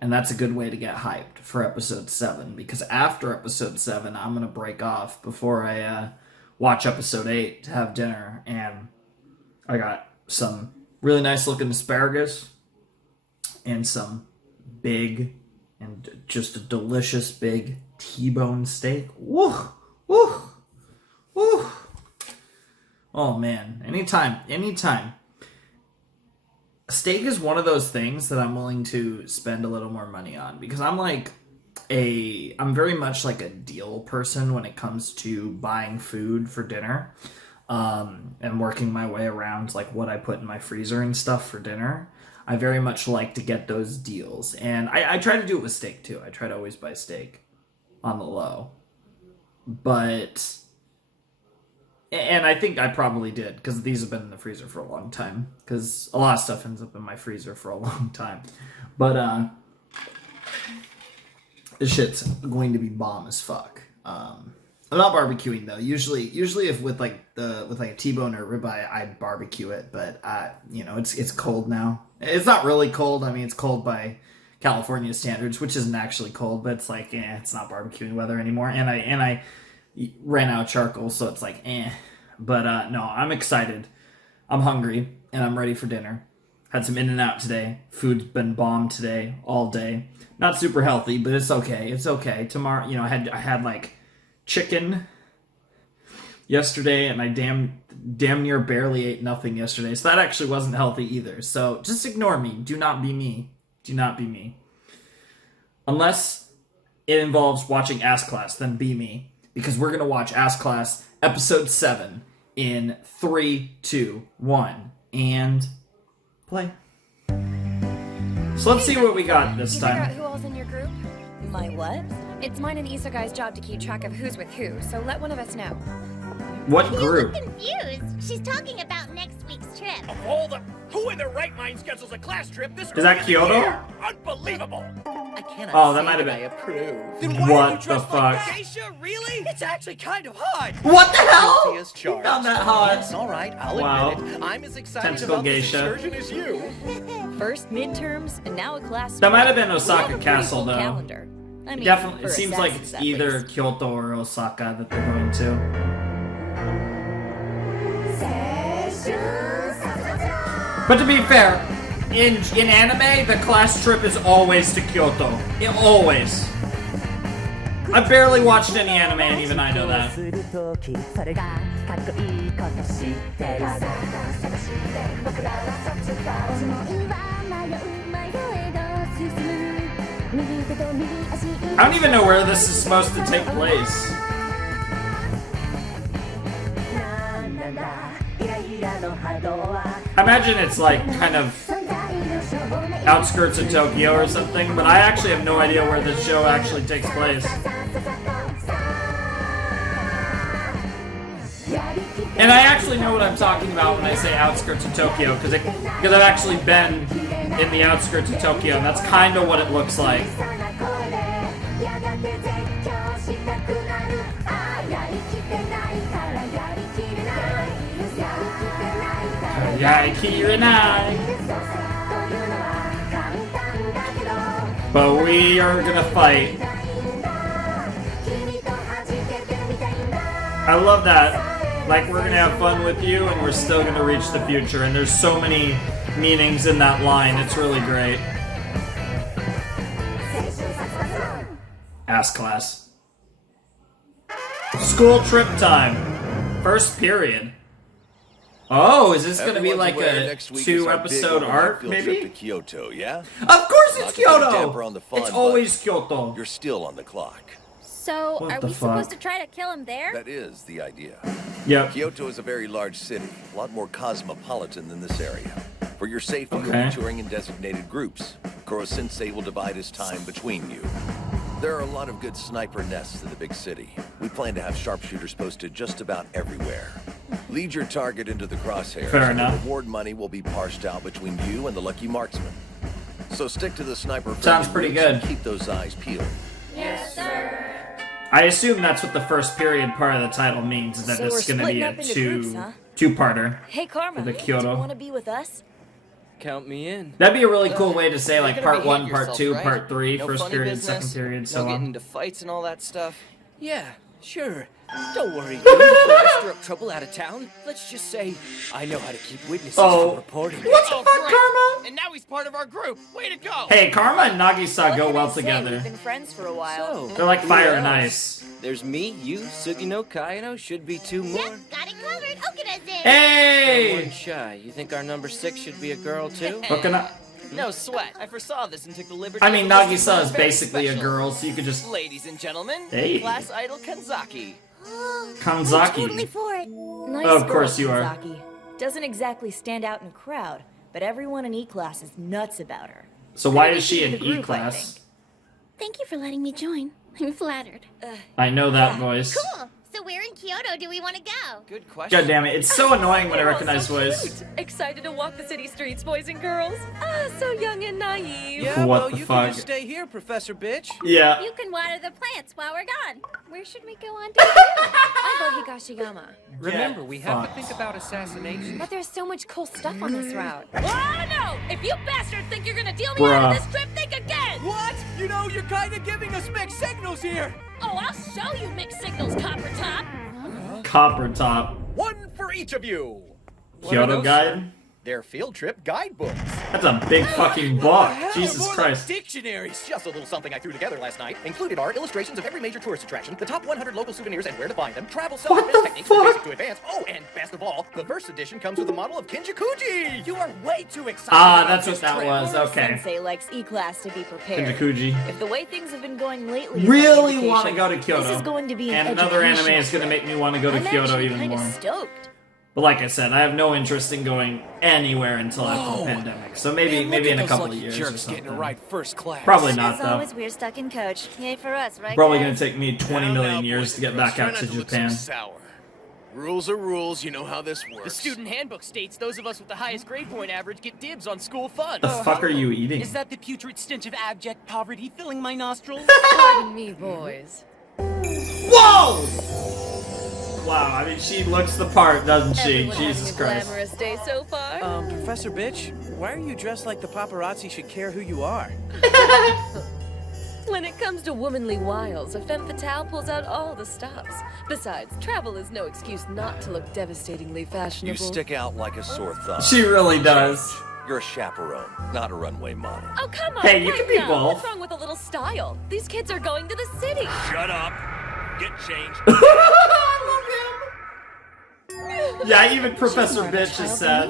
And that's a good way to get hyped for episode 7, because after episode 7, I'm going to break off before I watch episode 8 to have dinner. And I got some really nice looking asparagus and some big and just a delicious big T-bone steak. Woo! Woo! Woo! Oh man, anytime. Steak is one of those things that I'm willing to spend a little more money on, because I'm I'm very much like a deal person when it comes to buying food for dinner, and working my way around like what I put in my freezer and stuff for dinner. I very much like to get those deals, and I try to do it with steak too. I try to always buy steak on the low, and I think I probably did, because these have been in the freezer for a long time, because a lot of stuff ends up in my freezer for a long time. But this shit's going to be bomb as fuck. I'm not barbecuing though. Usually if with like a T-bone or ribeye, I barbecue it, but you know, it's cold now. It's not really cold. I mean, it's cold by California standards, which isn't actually cold, but it's like, it's not barbecuing weather anymore. And I ran out of charcoal, so it's like, But no, I'm excited. I'm hungry, and I'm ready for dinner. Had some In-N-Out today. Food's been bomb today, all day. Not super healthy, but it's okay. It's okay. Tomorrow, you know, I had like chicken yesterday, and I damn near barely ate nothing yesterday. So that actually wasn't healthy either. So just ignore me. Do not be me. Do not be me. Unless it involves watching Ass Class, then be me. Because we're going to watch Ass Class episode 7 in 3, 2, 1, and play. So let's see what we got this time. You figure out who all's in your group? My what? It's mine and Isagai's job to keep track of who's with who, so let one of us know. What group? You look confused. She's talking about next week's trip. Of all the... Who in their right mind schedules a class trip this Is that Kyoto? year? Unbelievable! I cannot Oh, that say might have that been- I approve. Then why What are you the dressed fuck? like geisha? Really? It's actually kind of hot. What the hell? Guilty as You charged. found that hot. Yes, all right, I'll Wow. admit it. I'm as excited Tentacle about geisha. this excursion as you. First midterms, and now a class. That might have been We Osaka have a pretty Castle, full though. Calendar. I mean, Definitely, it for seems like assassins, it's at either least. Kyoto or Osaka that they're going to. But to be fair, in anime, the class trip is always to Kyoto. Always. I barely watched any anime, and even I know that. I don't even know where this is supposed to take place. I imagine it's like kind of outskirts of Tokyo or something, but I actually have no idea where this show actually takes place. And I actually know what I'm talking about when I say outskirts of Tokyo, because I've actually been in the outskirts of Tokyo, and that's kind of what it looks like. But we are gonna fight. I love that. Like, we're gonna have fun with you, and we're still gonna reach the future. And there's so many meanings in that line. It's really great. Ass class. School trip time. First period. Oh, is this going to be like a 2-episode arc, Field trip maybe? to Kyoto, yeah? Of course it's Not to put a damper Kyoto! on the fun, It's but always Kyoto. You're still on the clock. So, What are the we supposed fuck? to try to kill him there? That is the idea. Yep. Kyoto is a very large city, a lot more cosmopolitan than this area. For your safety, you'll Okay. be touring in designated groups. Kuro-sensei will divide his time between you. There are a lot of good sniper nests in the big city. We plan to have sharpshooters posted just about everywhere. Lead your target into the crosshairs. Fair and enough. The reward money will be parsed out between you and the lucky marksman. So stick to the sniper. Sounds pretty routes and good. Keep those eyes peeled. Yes, sir. I assume that's what the first period part of the title means, is that So it's we're going to be splitting a up into groups, huh? two-parter. Hey, Karma, For the do you Kyoto. want to be with us? Count me in. That'd be a really cool way to say, You're like, gonna part behave 1, part yourself, 2, right? part 3, No first funny period, business, second period, no so getting on. into fights and all that stuff. Yeah, sure. Don't worry, dude. When I stir up trouble out of town, let's just say I know how to keep witnesses from reporting. What the fuck, Karma? And now he's part of our group. Way to go! Hey, Karma and Nagisa What go can well I say? together. We've been friends for a while. So, They're like who fire and else? ice. There's me, you, Sugino, Kaino, should be 2 more. Yep, got it covered. Okina's in. Hey! One shy. You think our number 6 should be a girl too? Hooking up. No sweat. I foresaw this and took the liberty. I mean, Nagisa is basically a girl, so you could just... Ladies and gentlemen, hey. class idol Kanzaki. Kanzaki. I'm totally for it. Nice Oh, of girl, course you are. Kanzaki. Doesn't exactly stand out in a crowd, but everyone in E-class is nuts about her. So why Maybe is she in the group, I E-class? Thank you for letting me join. I'm flattered. I know that voice. Cool. So where in Kyoto do we want to go? Good question. God damn it, it's so annoying when I You're all recognize so voice. cute. Excited to walk the city streets, boys and girls. Ah, so young and naive. Yeah, What well, the you fuck? can just stay here, Professor Bitch. Yeah. You can water the plants while we're gone. Where should we go on to? I vote Higashiyama. Remember, we have to fucked. think about assassination. But there's so much cool stuff on this route. Oh no! If you bastards think you're gonna deal me out of this trip, think again! What? You know, you're kind of giving us mixed signals here. Oh, I'll show you mixed signals, Copper Top. Copper Top. One for each of you. Kyoto Guide? Their field trip guidebooks. That's a big fucking book. Jesus Christ. Dictionaries. Just a little something I threw together last night. Included are illustrations of every major tourist attraction, the top 100 local souvenirs and where to find them, travel self-defense techniques from basic to advanced. Oh, and best of all, the first edition comes with a model of Kinjakuji. You are way too excited. Ah, about that's this what that trip. was. Okay. Sensei likes E-class to be prepared. Kinjakuji. If the way things have been going lately, is Really any want to indication, go to Kyoto. This is going to be an And another anime educational is going to trip. make me want to go to I'm Kyoto actually even kinda more. stoked. But like I said, I have no interest in going anywhere until after the pandemic. So maybe in a couple of years or something. first class. Probably not As though. always, we're stuck in coach. Yay for us, right? Probably guys? going to take me 20 million years to get back out to Japan. Sour. Rules are rules. You know how this works. The student handbook states those of us with the highest grade point average get dibs on school funds. The fuck are you eating? Is that the putrid stench of abject poverty filling my nostrils? Pardon me, boys. Whoa! Wow, I mean, she looks the part, doesn't she? Everyone Jesus having a Christ. glamorous day so far. Professor Bitch, why are you dressed like the paparazzi should care who you are? When it comes to womanly wiles, a femme fatale pulls out all the stops. Besides, travel is no excuse not to look devastatingly fashionable. You stick out like a sore thumb. She really does. You're a chaperone, not a runway model. Oh, come on. Hey, you right can be now. both. What's wrong with a little style? These kids are going to the city. Shut up. Get changed. Yeah, even Professor Bitch is sad.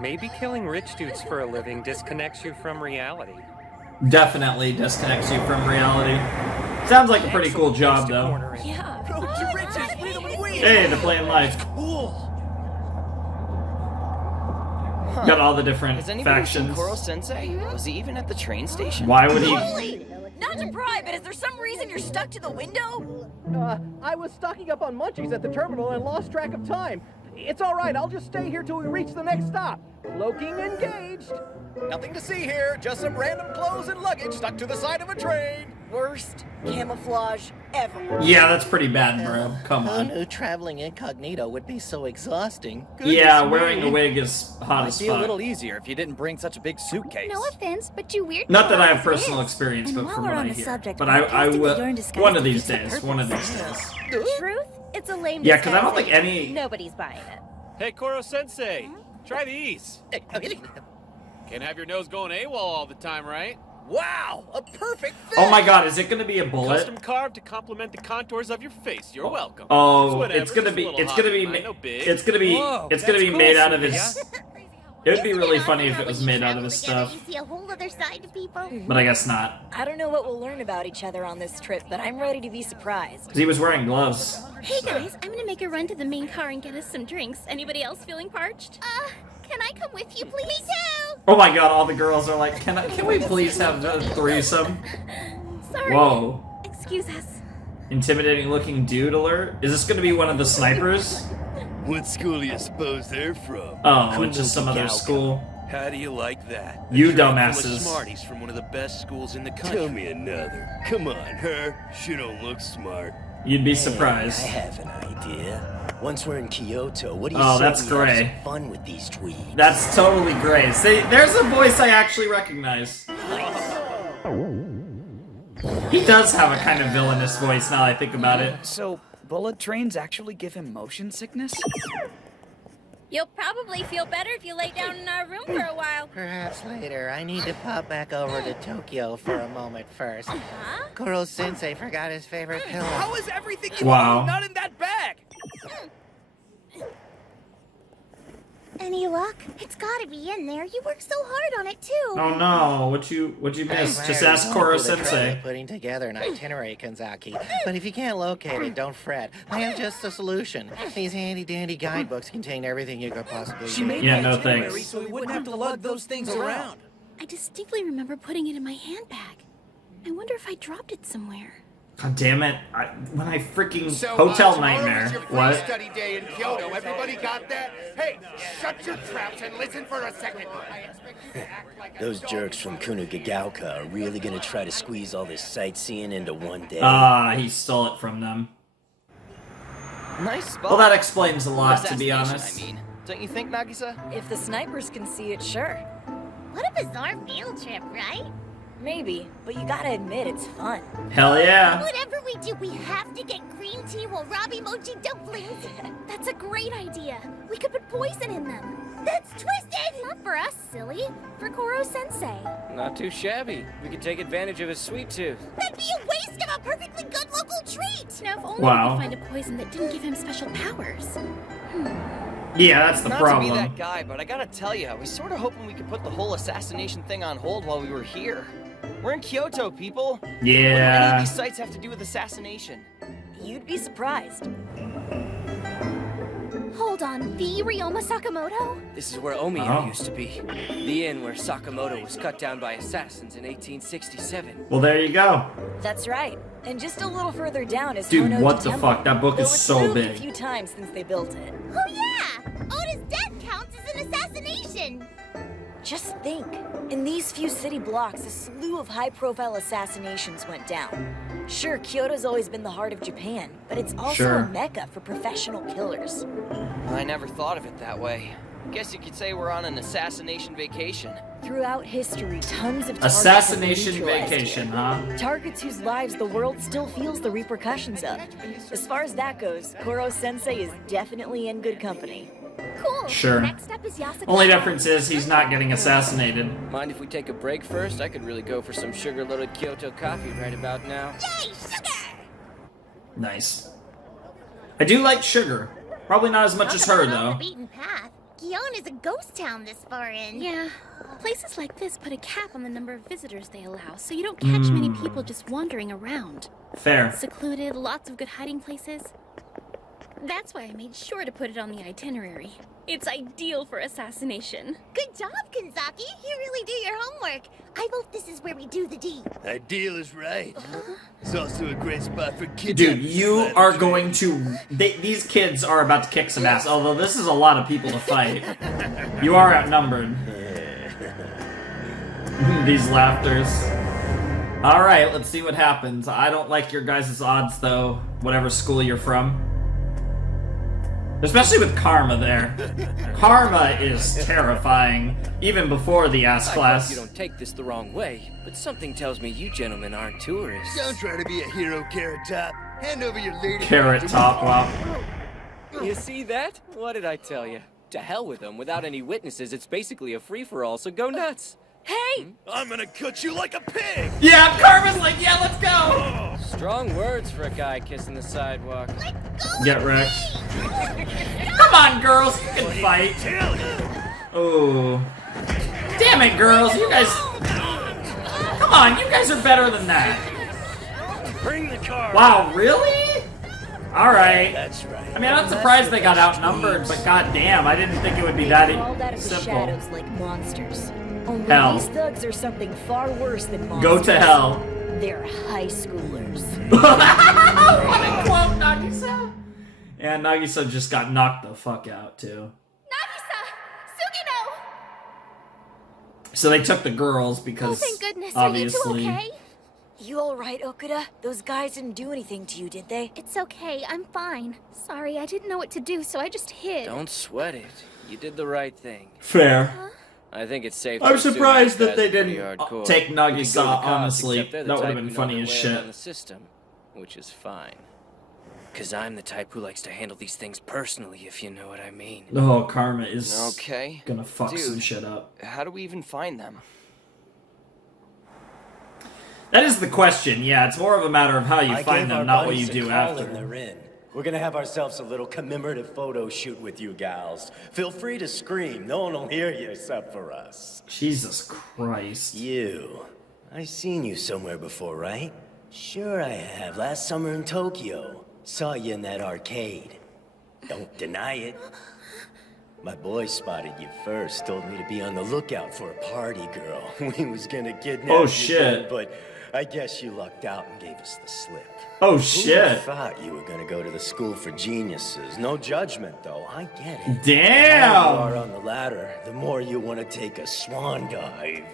Maybe killing rich dudes for a living disconnects you from reality. Definitely disconnects you from reality. Sounds like a pretty cool job, though. Yeah. Road to riches, freedom and weed. Hey, they're playing life. Cool. Got all the different Has anybody factions. seen Koro Sensei? Was he even at the train station? Why would he? Holy! Not to pry, but is there some reason you're stuck to the window? I was stocking up on munchies at the terminal and lost track of time. It's all right. I'll just stay here till we reach the next stop. Cloaking engaged. Nothing to see here. Just some random clothes and luggage stuck to the side of a train. Worst camouflage ever. Yeah, that's pretty bad, bro. Come Who on. knew traveling incognito would be so exhausting? Yeah, wearing a wig is hot Might as be a little fuck. easier if you didn't bring such a big suitcase. No offense, but you weird. Not that I have people personal is. experience, And but while from we're what on I the hear. subject, But why I can't you're in will. disguise One of to these defeat the days. One of these purpose? days. Truth? It's a lame Yeah, 'cause I don't disguise. think any- Nobody's buying it. Hey, Koro Sensei, try these. Can't have your nose going AWOL all the time, right? Wow, a perfect fit. Oh my god, is it gonna be a bullet? Custom carved to complement the contours of your face. You're welcome. Oh, Whatever, it's gonna just a be, little it's gonna hot be, line, no big. it's gonna be, Whoa, it's gonna that's be cool, made out of Sophia. his. It would be really funny if it was made out of his Together, stuff, you see a whole other side to people. but I guess not. I don't know what we'll learn about each other on this trip, but I'm ready to be surprised. Because he was wearing gloves. Hey guys, I'm gonna make a run to the main car and get us some drinks. Anybody else feeling parched? Can I come with you, please? Me too. Oh my god, all the girls are like, can we please have a threesome? Sorry. Whoa. Excuse us. Intimidating looking dude alert? Is this gonna be one of the snipers? What school do you suppose they're from? Oh, it's just some other school. How do you like that? You A truck full of dumbasses. Smarties from one of the best schools in the country. Tell me another. Come on, her. She don't look smart. You'd be surprised. I have an idea. Once we're in Kyoto, what do you Oh, say that's we have Gray. some fun with these tweeds? That's totally Gray. See, there's a voice I actually recognize. He does have a kind of villainous voice now I think about it. So, bullet trains actually give him motion sickness? You'll probably feel better if you lay down in our room for a while. Perhaps later. I need to pop back over to Tokyo for a moment first. Koro Sensei forgot his favorite pillow. How is everything? You Wow. own not in that bag? Any luck? It's gotta be in there. You worked so hard on it too. Oh no, what'd you miss? Just ask Koro Sensei. Putting together an itinerary, Kanzaki. But if you can't locate it, don't fret. I have just a solution. These handy-dandy guidebooks contain everything you could possibly need. Yeah, no thanks. So we wouldn't have to lug those things around. I distinctly remember putting it in my handbag. I wonder if I dropped it somewhere. God damn it! When I freaking So, hotel tomorrow nightmare. is your free What? study day in Kyoto. Everybody got that? Hey, shut your traps and listen for a second. I expect you to act like Those jerks from Kunigagaoka are really gonna try to squeeze all this sightseeing into one day. He stole it from them. Nice spot. Well, that explains a lot, to be honest. I mean, don't you think, Nagisa? If the snipers can see it, sure. What a bizarre field trip, right? Maybe, but you gotta admit it's fun. Hell yeah. Whatever we do, we have to get green tea while Robbie mochi dumplings. That's a great idea. We could put poison in them. That's twisted! Not for us, silly. For Koro-sensei. Not too shabby. We could take advantage of his sweet tooth. That'd be a waste of a perfectly good local treat! Now, if only Wow. we could find a poison that didn't give him special powers. Yeah, that's the Not problem. to be that guy, but I gotta tell you, I was sort of hoping we could put the whole assassination thing on hold while we were here. We're in Kyoto, people. What do any Yeah. of these sites have to do with assassination? You'd be surprised. Hold on, the Ryoma Sakamoto? This is where Omiya Oh. used to be. The inn where Sakamoto was cut down by assassins in 1867. Well, there you go. That's right. And just a little further down is Dude, Honoji what the Temple, fuck? That book though is it's so moved big. a few times since they built it. Oh yeah! Oda's death counts as an assassination! Just think, in these few city blocks, a slew of high-profile assassinations went down. Sure, Kyoto's always been the heart of Japan, but it's also Sure. a mecca for professional killers. I never thought of it that way. Guess you could say we're on an assassination vacation. Throughout history, tons of targets Assassination have been neutralized vacation, here. huh? Targets whose lives the world still feels the repercussions of. As far as that goes, Koro-sensei is definitely in good company. Cool. Sure. Next up is Yasuko. Only difference is he's not getting assassinated. Mind if we take a break first? I could really go for some sugar-loaded Kyoto coffee right about now. Yay, sugar! Nice. I do like sugar. Probably not as much as her, Off though. the beaten path. Gion is a ghost town this far in. Yeah. Places like this put a cap on the number of visitors they allow, so you don't catch many people just wandering around. Fair. Secluded, lots of good hiding places. That's why I made sure to put it on the itinerary. It's ideal for assassination. Good job, Kanzaki. You really do your homework. I vote this is where we do the deed. Ideal is right. It's also a great spot for kids. Dude, you are going to... these kids are about to kick some ass, although this is a lot of people to fight. You are outnumbered. These laughters. Alright, let's see what happens. I don't like your guys' odds, though, whatever school you're from. Especially with Karma there. Karma is terrifying, even before the ass I hope class. you don't take this the wrong way, but something tells me you gentlemen aren't tourists. Don't try to be a hero, Carrot Top. Hand over your lady. Carrot Top, wow. You see that? What did I tell you? To hell with them. Without any witnesses, it's basically a free-for-all, so go nuts. Hey! I'm gonna cut you like a pig! Yeah, Karma's like, yeah, let's go! Strong words for a guy kissing the sidewalk. Get wrecked. Come on, girls, you can fight. Oh. Damn it, girls, you guys... Come on, you guys are better than that. Bring the car. Wow, really? Alright. That's right. I mean, I'm not surprised they got outnumbered, but goddamn, I didn't think it would be that Crawled out of the simple. shadows like monsters. Only Hell. these thugs are something far worse than monsters. Go to hell. They're high schoolers. What a quote, Nagisa. Yeah, Nagisa just got knocked the fuck out, too. Nagisa! Sugino! So they took the girls because, Oh, thank goodness. obviously... Are you two okay? You alright, Okuda? Those guys didn't do anything to you, did they? It's okay, I'm fine. Sorry, I didn't know what to do, so I just hid. Don't sweat it. You did the right thing. Fair. I think it's safe to I'm assume surprised these that guys they are pretty didn't hardcore. take You could go to the Nagisa, cops, honestly. except they're the That would type have been who know funny their as way shit. around the system, which is fine. Cause I'm the type who likes to handle these things personally, if you know what I mean. Oh, Karma is Okay. gonna fuck Dude, some shit up. How do we even find them? That is the question, yeah. It's more of a matter of how you I find gave them, our not what buddies you a do call after. and they're in. We're gonna have ourselves a little commemorative photo shoot with you gals. Feel free to scream. No one will hear you except for us. Jesus Christ. You. I seen you somewhere before, right? Sure I have. Last summer in Tokyo. Saw you in that arcade. Don't deny it. My boy spotted you first. Told me to be on the lookout for a party girl. We was gonna kidnap you, shit. but I guess you lucked out and gave us the slip. Oh shit. Who thought you were gonna go to the school for geniuses? No judgment, though. I get it. Damn. The higher you are on the ladder, the more you want to take a swan dive.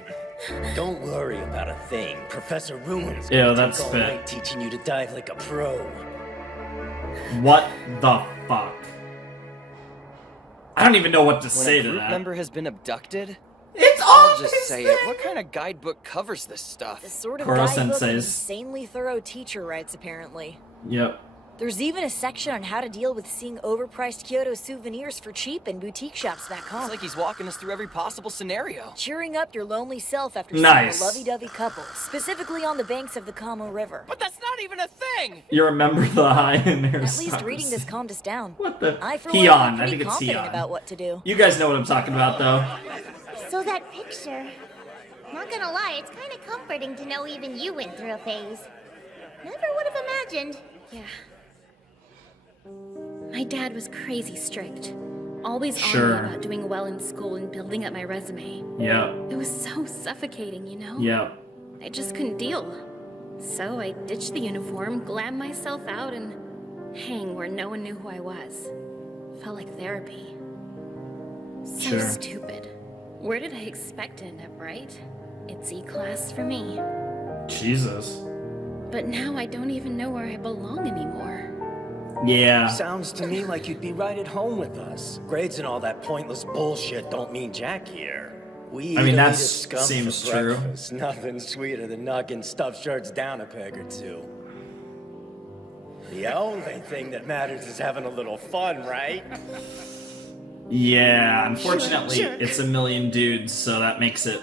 Don't worry about a thing. Professor Ruin's gonna take all night teaching you to dive like a pro. What the fuck? I don't even know what to say When to a group that. member has been abducted? It's I'll just say it. What kind of guidebook covers this stuff? The sort of Koro guidebook an Sensei's. insanely thorough teacher writes, apparently. Yep. There's even a section on how to deal with seeing overpriced Kyoto souvenirs for cheap in boutique shops back home. It's like he's walking us through every possible scenario. Cheering up your lonely self after Nice. seeing a lovey-dovey couple, specifically on the banks of the Kamo River. But that's not even a thing! You remember the high in there. At least reading this calmed us down. What the? I, for Heon. one, am I pretty think it's confident Heon. about what to do. You guys know what I'm talking about, though. So that picture... Not gonna lie, it's kind of comforting to know even you went through a phase. Never would have imagined. Yeah. My dad was crazy strict. Always on Sure. me about doing well in school and building up my resume. Yeah. It was so suffocating, you know? Yeah. I just couldn't deal. So I ditched the uniform, glammed myself out, and hang where no one knew who I was. Felt like therapy. So Sure. stupid. Where did I expect to end up, right? It's E-class for me. Jesus. But now I don't even know where I belong anymore. Yeah. Sounds to me like you'd be right at home with us. Grades and all that pointless bullshit don't mean jack here. We I mean, eat that a scum seems for true. breakfast. Nothing sweeter than knocking stuffed shirts down a peg or two. The only thing that matters is having a little fun, right? Yeah, unfortunately, it's a million dudes, so that makes it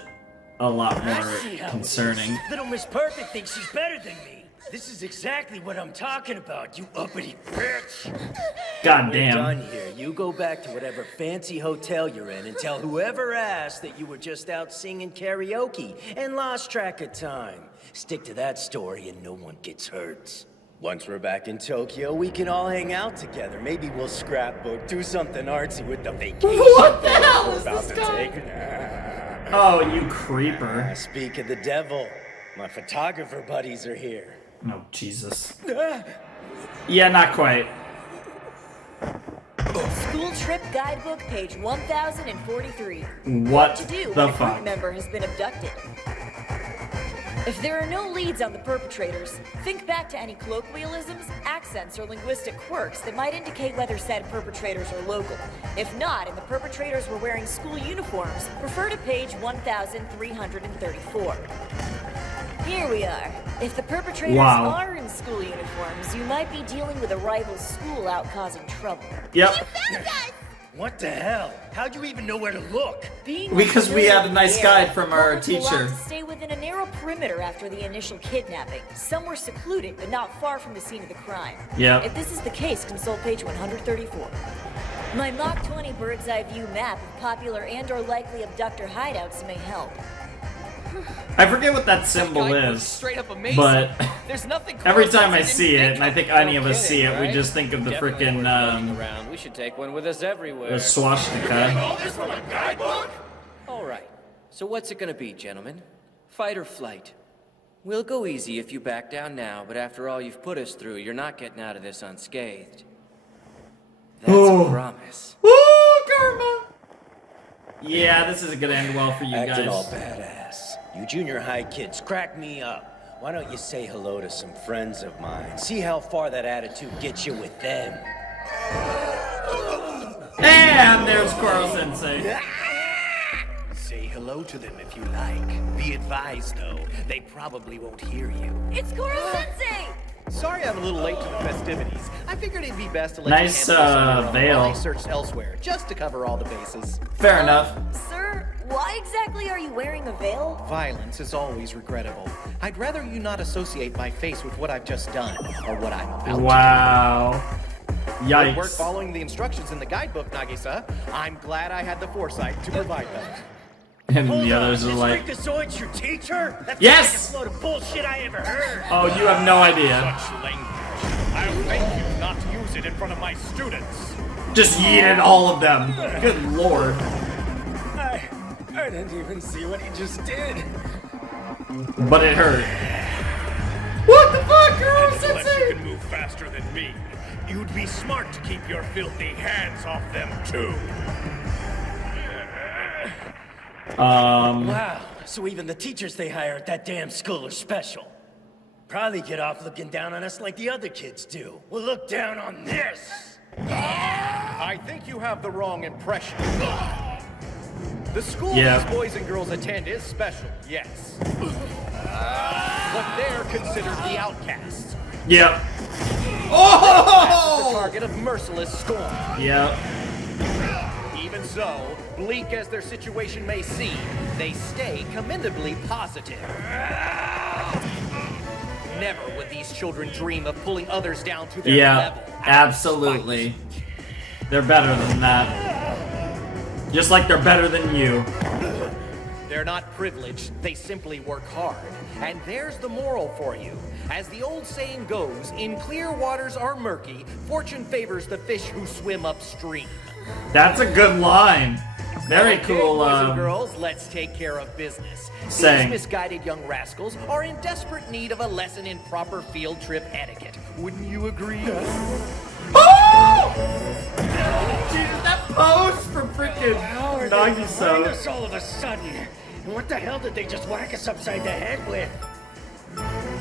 a lot more concerning. Little Miss Perfect thinks she's better than me. This is exactly what I'm talking about, you uppity bitch. God We're damn. done here. You go back to whatever fancy hotel you're in and tell whoever asked that you were just out singing karaoke and lost track of time. Stick to that story and no one gets hurt. Once we're back in Tokyo, we can all hang out together. Maybe we'll scrapbook, do something artsy with the vacation What the that hell we're is about this to guy? take. Oh, you creeper. Speak of the devil, my photographer buddies are here. Oh, Jesus. Yeah, not quite. School trip guidebook, page 1043. What to do the when a fuck? group member has been abducted. If there are no leads on the perpetrators, think back to any colloquialisms, accents, or linguistic quirks that might indicate whether said perpetrators are local. If not, and the perpetrators were wearing school uniforms, refer to page 1334. Here we are. If the perpetrators Wow. are in school uniforms, you might be dealing with a rival school out causing trouble. Yep. What the hell? How'd you even know where to look? Because we had a nice guide from our teacher. To stay within a narrow perimeter after the initial kidnapping, somewhere secluded but not far from the scene of the crime. Yep. If this is the case, consult page 134. My Mach 20 bird's eye view map of popular and/or likely abductor hideouts may help. I forget what that symbol is, straight up amazing. but There's nothing every Koro time I Sensei see didn't it, think and I of. think any of us kidding, see it, we right? just think of the Definitely frickin' worth running around. We should take one with us everywhere. the swastika. All right. So what's it gonna be, gentlemen? Fight or flight? We'll go easy if you back down now, but after all you've put us through, you're not getting out of this unscathed. That's Ooh. a promise. Woo, karma! Yeah, this isn't gonna end well for you Acting guys. all badass. You junior high kids crack me up. Why don't you say hello to some friends of mine? See how far that attitude gets you with them. And there's Koro Sensei. Say hello to them if you like. Be advised, though, they probably won't hear you. It's Koro Sensei! Sorry I'm a little late to the festivities. I figured it'd be best to let Nice, you handle this on your own veil. while I searched elsewhere, just to cover all the bases. Fair enough. Sir, why exactly are you wearing a veil? Violence is always regrettable. I'd rather you not associate my face with what I've just done, or what I'm about to do. Wow. Yikes. Good work following the instructions in the guidebook, Nagisa. I'm glad I had the foresight to provide those. And the others are like, Freakazoid's your teacher? That's yes! the biggest load of bullshit I ever heard. Oh, you have no idea. Such language. I'll thank you not to use it in front of my students. Just yeeted all of them. Good lord. I didn't even see what he just did. But it hurt. What the fuck, girl? Unless you can move faster than me, you'd be smart to keep your filthy hands off them too. Wow, so even the teachers they hire at that damn school are special. Probably get off looking down on us like the other kids do. Well, look down on this! I think you have the wrong impression. The school Yeah. these boys and girls attend is special, yes. But they're considered the outcasts. Yep. The Oh! target of merciless scorn. Yep. Even so, bleak as their situation may seem, they stay commendably positive. Never would these children dream of pulling others down to their Yeah, level. absolutely. They're better than that. Just like they're better than you. They're not privileged, they simply work hard. And there's the moral for you. As the old saying goes, in clear waters are murky, fortune favors the fish who swim upstream. That's a good line. Very Okay, cool. boys and girls, let's take care of business. Saying. These misguided young rascals are in desperate need of a lesson in proper field trip etiquette. Wouldn't you agree? Oh! Jesus, that pose from freaking Behind Nagisa. us all of a sudden. And what the hell did they just whack us upside the head with?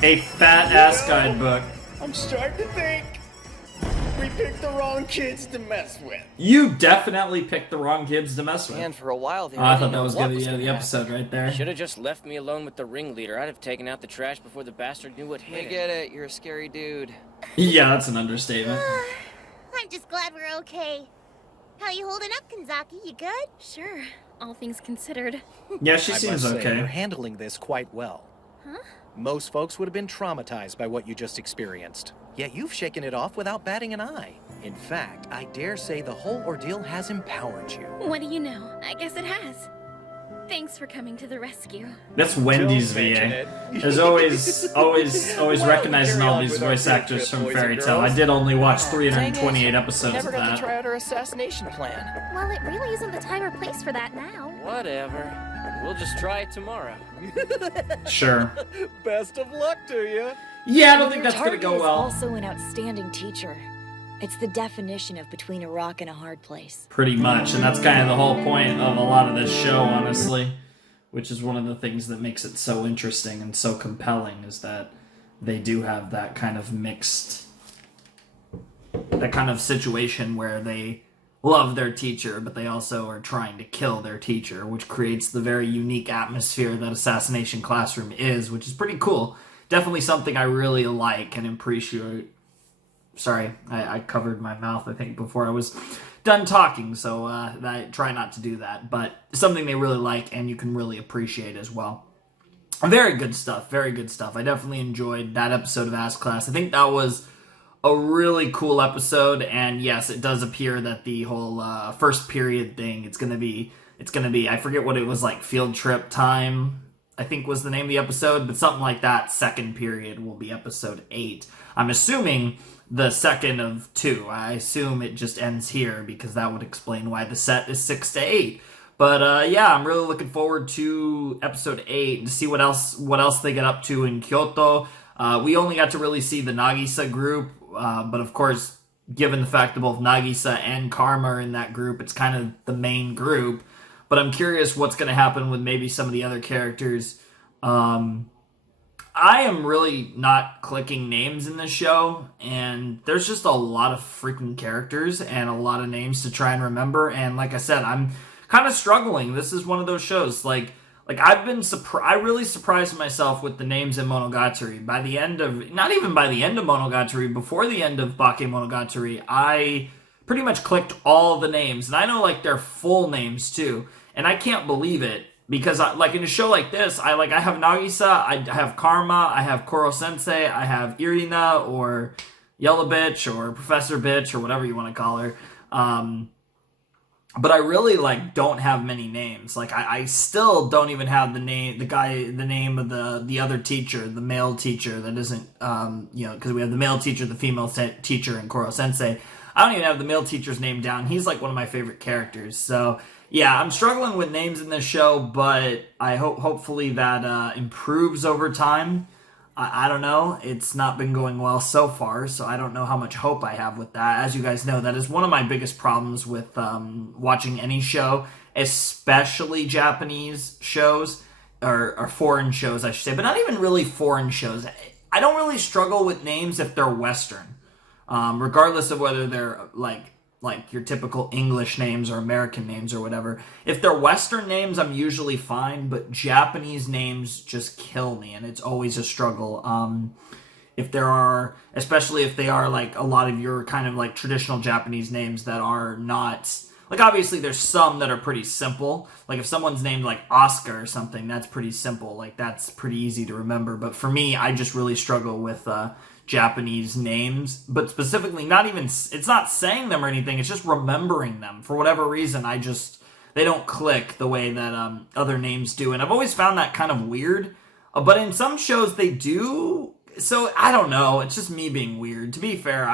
A fat ass guidebook. I'm starting to think we picked the wrong kids to mess with. You definitely picked the wrong kids to mess with. And for a while there, Oh, I thought that was gonna be the episode right there. Should have just left me alone with the ringleader. I'd have taken out the trash before the bastard knew what hit I get it. You're a scary dude. Yeah, that's an understatement. I'm just glad we're okay. How you holding up, Kanzaki? You good? Sure, all things considered. Yeah, she I seems must say, okay. you're handling this quite well. Huh? Most folks would have been traumatized by what you just experienced. Yet you've shaken it off without batting an eye. In fact, I dare say the whole ordeal has empowered you. What do you know? I guess it has. Thanks for coming to the rescue. That's Wendy's Don't mention VA. it. There's always recognizing all these voice actors from Fairy Tale. I did only watch 328 episodes Never of got to that. try out our assassination plan. Well, it really isn't the time or place for that now. Whatever. We'll just try it tomorrow. Sure. Best of luck to you. Yeah, I don't think Your that's gonna target go is well. also an outstanding teacher. It's the definition of between a rock and a hard place. Pretty much, and that's kind of the whole point of a lot of this show, honestly. Which is one of the things that makes it so interesting and so compelling, is that they do have that kind of mixed, that kind of situation where they love their teacher, but they also are trying to kill their teacher, which creates the very unique atmosphere that Assassination Classroom is, which is pretty cool. Definitely something I really like and appreciate. Sorry, I covered my mouth, I think, before I was done talking, so I try not to do that. But something they really like and you can really appreciate as well. Very good stuff, very good stuff. I definitely enjoyed that episode of Ass Class. I think that was a really cool episode, and yes, it does appear that the whole first period thing, it's gonna be, I forget what it was, like Field Trip Time, I think was the name of the episode, but something like that. Second period will be episode 8. I'm assuming the second of 2. I assume it just ends here, because that would explain why the set is 6 to 8. But yeah, I'm really looking forward to episode 8 to see what else they get up to in Kyoto. We only got to really see the Nagisa group, but of course, given the fact that both Nagisa and Karma are in that group, it's kind of the main group. But I'm curious what's going to happen with maybe some of the other characters. I am really not clicking names in this show, and there's just a lot of freaking characters and a lot of names to try and remember, and like I said, I'm kind of struggling. This is one of those shows, like I've been I really surprised myself with the names in Monogatari. By the end of, not even by the end of Monogatari, before the end of Bakemonogatari, I pretty much clicked all the names, and I know like their full names too, and I can't believe it. Because, like, in a show like this, I have Nagisa, I have Karma, I have Koro Sensei, I have Irina, or Yellow Bitch or Professor Bitch or whatever you want to call her. But I really like don't have many names. Like I still don't even have the name of the other teacher, the male teacher that isn't because we have the male teacher, the female teacher, and Koro Sensei. I don't even have the male teacher's name down. He's like one of my favorite characters. So yeah, I'm struggling with names in this show, but I hopefully that improves over time. I don't know. It's not been going well so far, so I don't know how much hope I have with that. As you guys know, that is one of my biggest problems with watching any show, especially Japanese shows, or foreign shows, I should say, but not even really foreign shows. I don't really struggle with names if they're Western, regardless of whether they're like your typical English names or American names or whatever. If they're Western names, I'm usually fine, but Japanese names just kill me, and it's always a struggle. Especially if they are like a lot of your kind of like traditional Japanese names that are not, like obviously there's some that are pretty simple. Like if someone's named like Oscar or something, that's pretty simple. Like that's pretty easy to remember. But for me, I just really struggle with Japanese names, but specifically it's not saying them or anything, it's just remembering them. For whatever reason, they don't click the way that other names do, and I've always found that kind of weird, but in some shows they do, so I don't know, it's just me being weird. To be fair,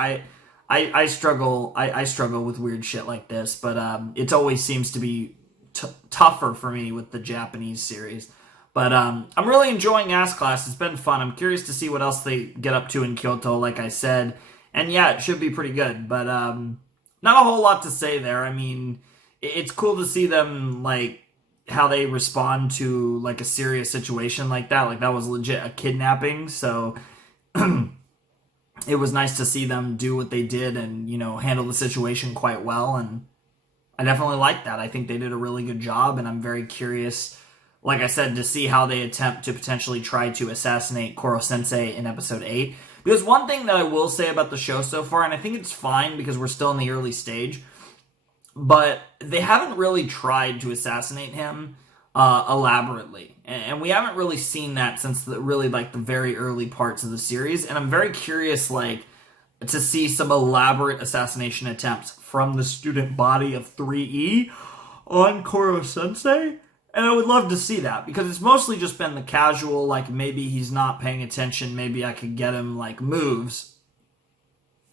I struggle with weird shit like this, but it always seems to be tougher for me with the Japanese series. But I'm really enjoying Ass Class. It's been fun. I'm curious to see what else they get up to in Kyoto, like I said. And yeah, it should be pretty good. But not a whole lot to say there. I mean, it's cool to see them, like, how they respond to, like, a serious situation like that. Like, that was legit a kidnapping. So it was nice to see them do what they did and, handle the situation quite well. And I definitely like that. I think they did a really good job. And I'm very curious, like I said, to see how they attempt to potentially try to assassinate Koro Sensei in episode 8. Because one thing that I will say about the show so far, and I think it's fine because we're still in the early stage, but they haven't really tried to assassinate him elaborately. And we haven't really seen that since the very early parts of the series. And I'm very curious, to see some elaborate assassination attempts from the student body of 3E on Koro Sensei. And I would love to see that, because it's mostly just been the casual, like, maybe he's not paying attention, maybe I could get him, like, moves.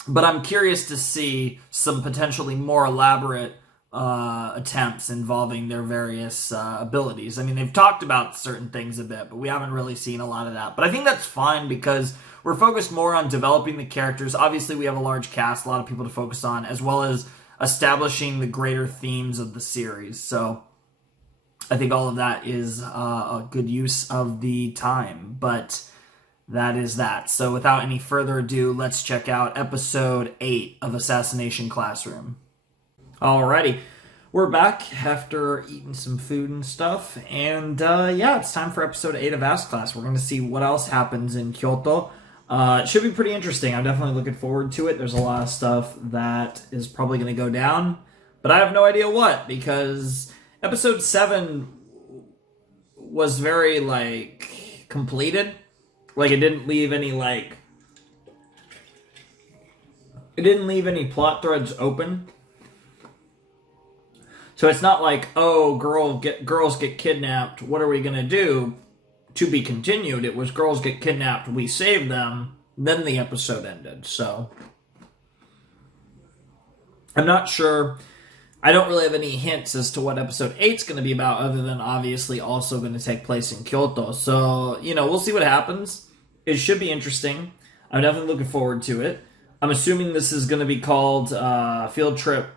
But I'm curious to see some potentially more elaborate attempts involving their various abilities. I mean, they've talked about certain things a bit, but we haven't really seen a lot of that. But I think that's fine, because we're focused more on developing the characters. Obviously, we have a large cast, a lot of people to focus on, as well as establishing the greater themes of the series. So I think all of that is a good use of the time, but that is that. So without any further ado, let's check out episode 8 of Assassination Classroom. Alrighty, we're back after eating some food and stuff, and yeah, it's time for episode 8 of Ass Class. We're going to see what else happens in Kyoto. It should be pretty interesting. I'm definitely looking forward to it. There's a lot of stuff that is probably going to go down, but I have no idea what, because episode 7 was very, completed. It didn't leave any, it didn't leave any plot threads open. So it's not like, oh, girls get kidnapped, what are we gonna do? To be continued. It was girls get kidnapped, we save them, then the episode ended. So I'm not sure. I don't really have any hints as to what episode 8's going to be about, other than obviously also going to take place in Kyoto. So, we'll see what happens. It should be interesting. I'm definitely looking forward to it. I'm assuming this is going to be called Field Trip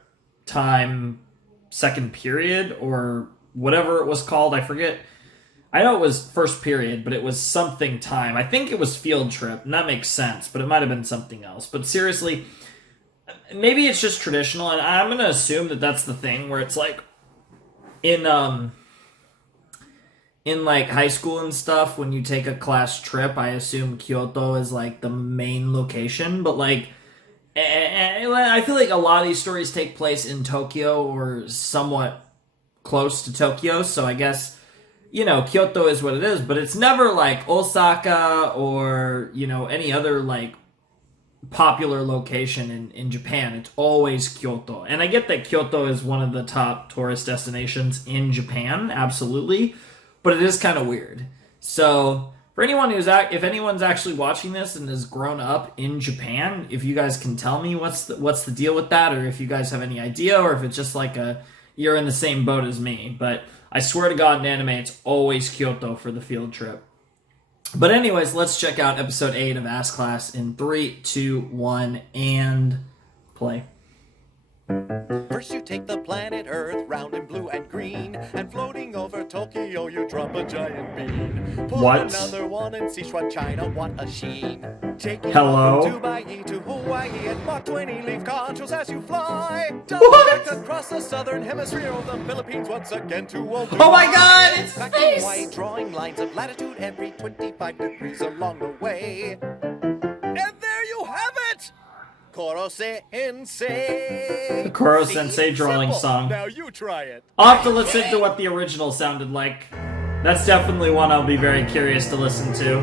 Time Second Period, or whatever it was called. I forget. I know it was First Period, but it was something time. I think it was Field Trip, and that makes sense, but it might have been something else. But seriously, maybe it's just traditional, and I'm going to assume that that's the thing, where it's in high school and stuff, when you take a class trip, I assume Kyoto is the main location, but I feel like a lot of these stories take place in Tokyo or somewhat close to Tokyo, so I guess, Kyoto is what it is, but it's never Osaka or, any other popular location in Japan. It's always Kyoto. And I get that Kyoto is one of the top tourist destinations in Japan, absolutely, but it is kind of weird. So for anyone if anyone's actually watching this and has grown up in Japan, if you guys can tell me what's the deal with that, or if you guys have any idea, or if it's just like you're in the same boat as me. But I swear to God, in anime, it's always Kyoto for the field trip. But anyways, let's check out episode 8 of Ass Class in 3, 2, 1, and play. First you take the planet Earth, round and blue and green, and floating over Tokyo you drop a giant bean. Pull another one in Sichuan, China, what a sheen. Taking Hello? From Dubai to Hawaii and Mach 20 leave controls as you fly. Double back across the southern hemisphere of the Philippines once again to Old Oh my God, it's back space! to Hawaii, drawing lines of latitude every 25 degrees along the way. And there you have it! Koro Sensei. The Koro Sensei drawing song. Now you try it. I'll have to listen to what the original sounded like. That's definitely one I'll be very curious to listen to.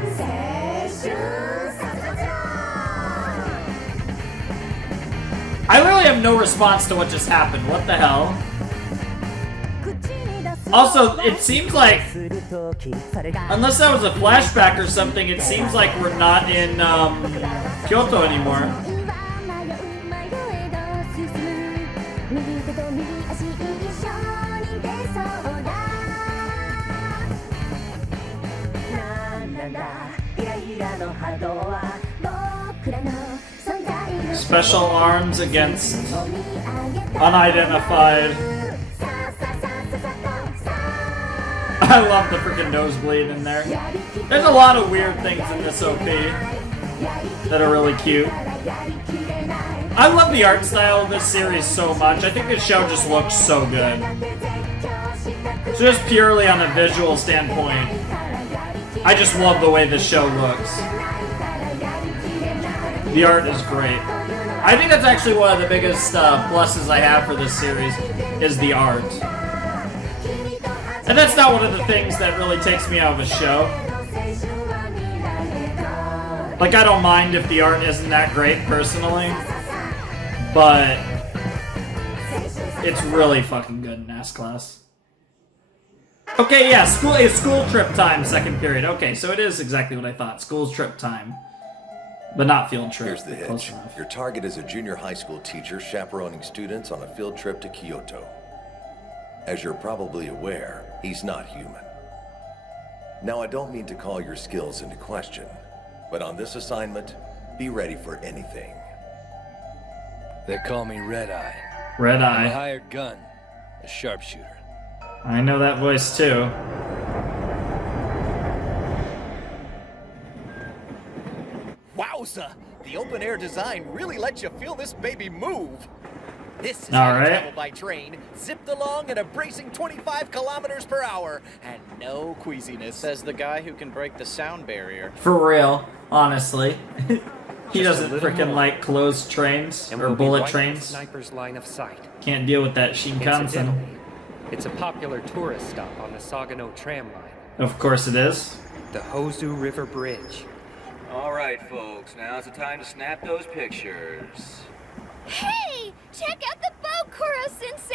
I literally have no response to what just happened. What the hell? Also, it seems like, unless that was a flashback or something, it seems like we're not in Kyoto anymore. Special arms against unidentified. I love the freaking nosebleed in there. There's a lot of weird things in this OP that are really cute. I love the art style of this series so much. I think this show just looks so good. So just purely on a visual standpoint, I just love the way this show looks. The art is great. I think that's actually one of the biggest pluses I have for this series, is the art. And that's not one of the things that really takes me out of a show. Like, I don't mind if the art isn't that great, personally. But it's really fucking good in Ass Class. Okay, yeah, school trip time, second period. Okay, so it is exactly what I thought. School's trip time. But not field trip. Here's the hitch. Your target is a junior high school teacher chaperoning students on a field trip to Kyoto. As you're probably aware, he's not human. Now, I don't mean to call your skills into question, but on this assignment, be ready for anything. They call me Red Eye. Red Eye. I'm a hired gun, a sharpshooter. I know that voice too. Wowza! The open-air design really lets you feel this baby move. This is All how right. you travel by train, zipped along at a bracing 25 kilometers per hour, and no queasiness. Says the guy who can break the sound barrier. For real, honestly. He doesn't freaking like closed trains or bullet trains. Sniper's line of sight. Can't deal with that Shinkansen. Incidentally, it's a popular tourist stop on the Sagano tram line. Of course it is. The Hozu River Bridge. All right, folks, now's the time to snap those pictures. Hey! Check out the boat, Koro-sensei!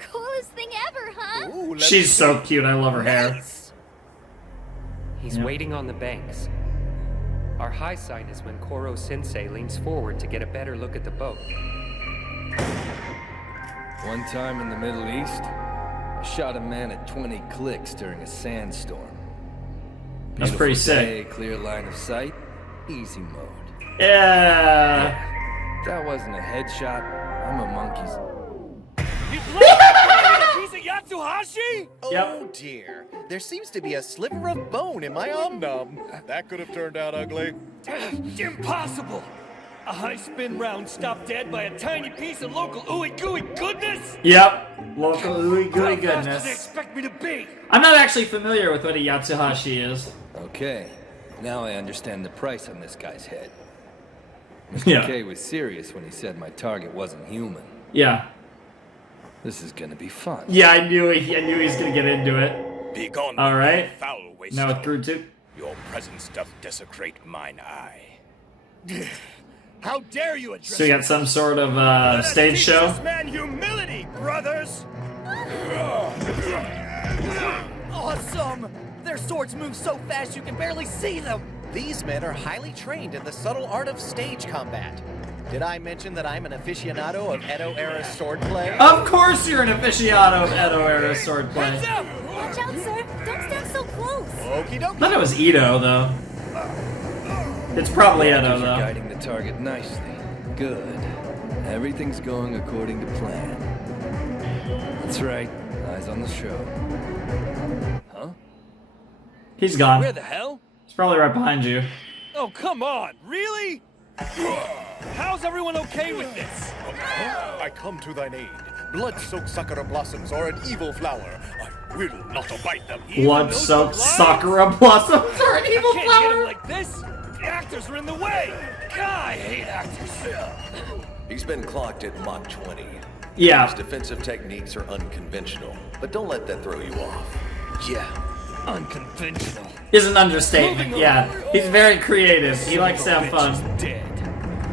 Coolest thing ever, huh? Ooh, She's so cute. I love her hair. He's waiting on the banks. Our high sign is when Koro-sensei leans forward to get a better look at the boat. One time in the Middle East, I shot a man at 20 clicks during a sandstorm. That's pretty Beautiful sick. day, clear line of sight, easy mode. Yeah. That wasn't a headshot. I'm a monkey's. Oh dear. There seems to be a sliver of bone in my om-nom. That could have turned out ugly. Impossible! A high-spin round stopped dead by a tiny piece of local ooey-gooey goodness? Yep. Local ooey gooey How fast do they goodness. expect me to be? I'm not actually familiar with what a Yatsuhashi is. Okay, now I understand the price on this guy's head. Mr. Yeah. K was serious when he said my target wasn't human. Yeah. This is gonna be fun. Yeah, I knew he was gonna get into it. Be gone, All right. foul waste. Now with Groot too. Your presence doth desecrate mine eye. How dare you address So you got some sort of stage show? This man humility, brothers! Awesome! Their swords move so fast you can barely see them! These men are highly trained in the subtle art of stage combat. Did I mention that I'm an aficionado of Edo-era swordplay? Of course you're an aficionado of Edo-era swordplay. Watch out, sir. Don't stand so close. Okie dokie. I thought it was Edo, though. It's probably Edo, though. Guiding the target nicely. Good. Everything's going according to plan. That's right. Eyes on the show. Huh? He's gone. Where the hell? He's probably right behind you. Oh, come on! Really? How's everyone okay with this? I come to thine aid. Blood-soaked sakura blossoms are an evil flower. I will not abide them. Blood-soaked sakura blossoms are an evil Can't flower. get him like this. The actors are in the way. God, I hate actors. He's been clocked at Mach 20. Yeah. His defensive techniques are unconventional, but don't let that throw you off. Yeah, unconventional. Is an understatement. Yeah, he's very creative. He likes to have fun. Dead.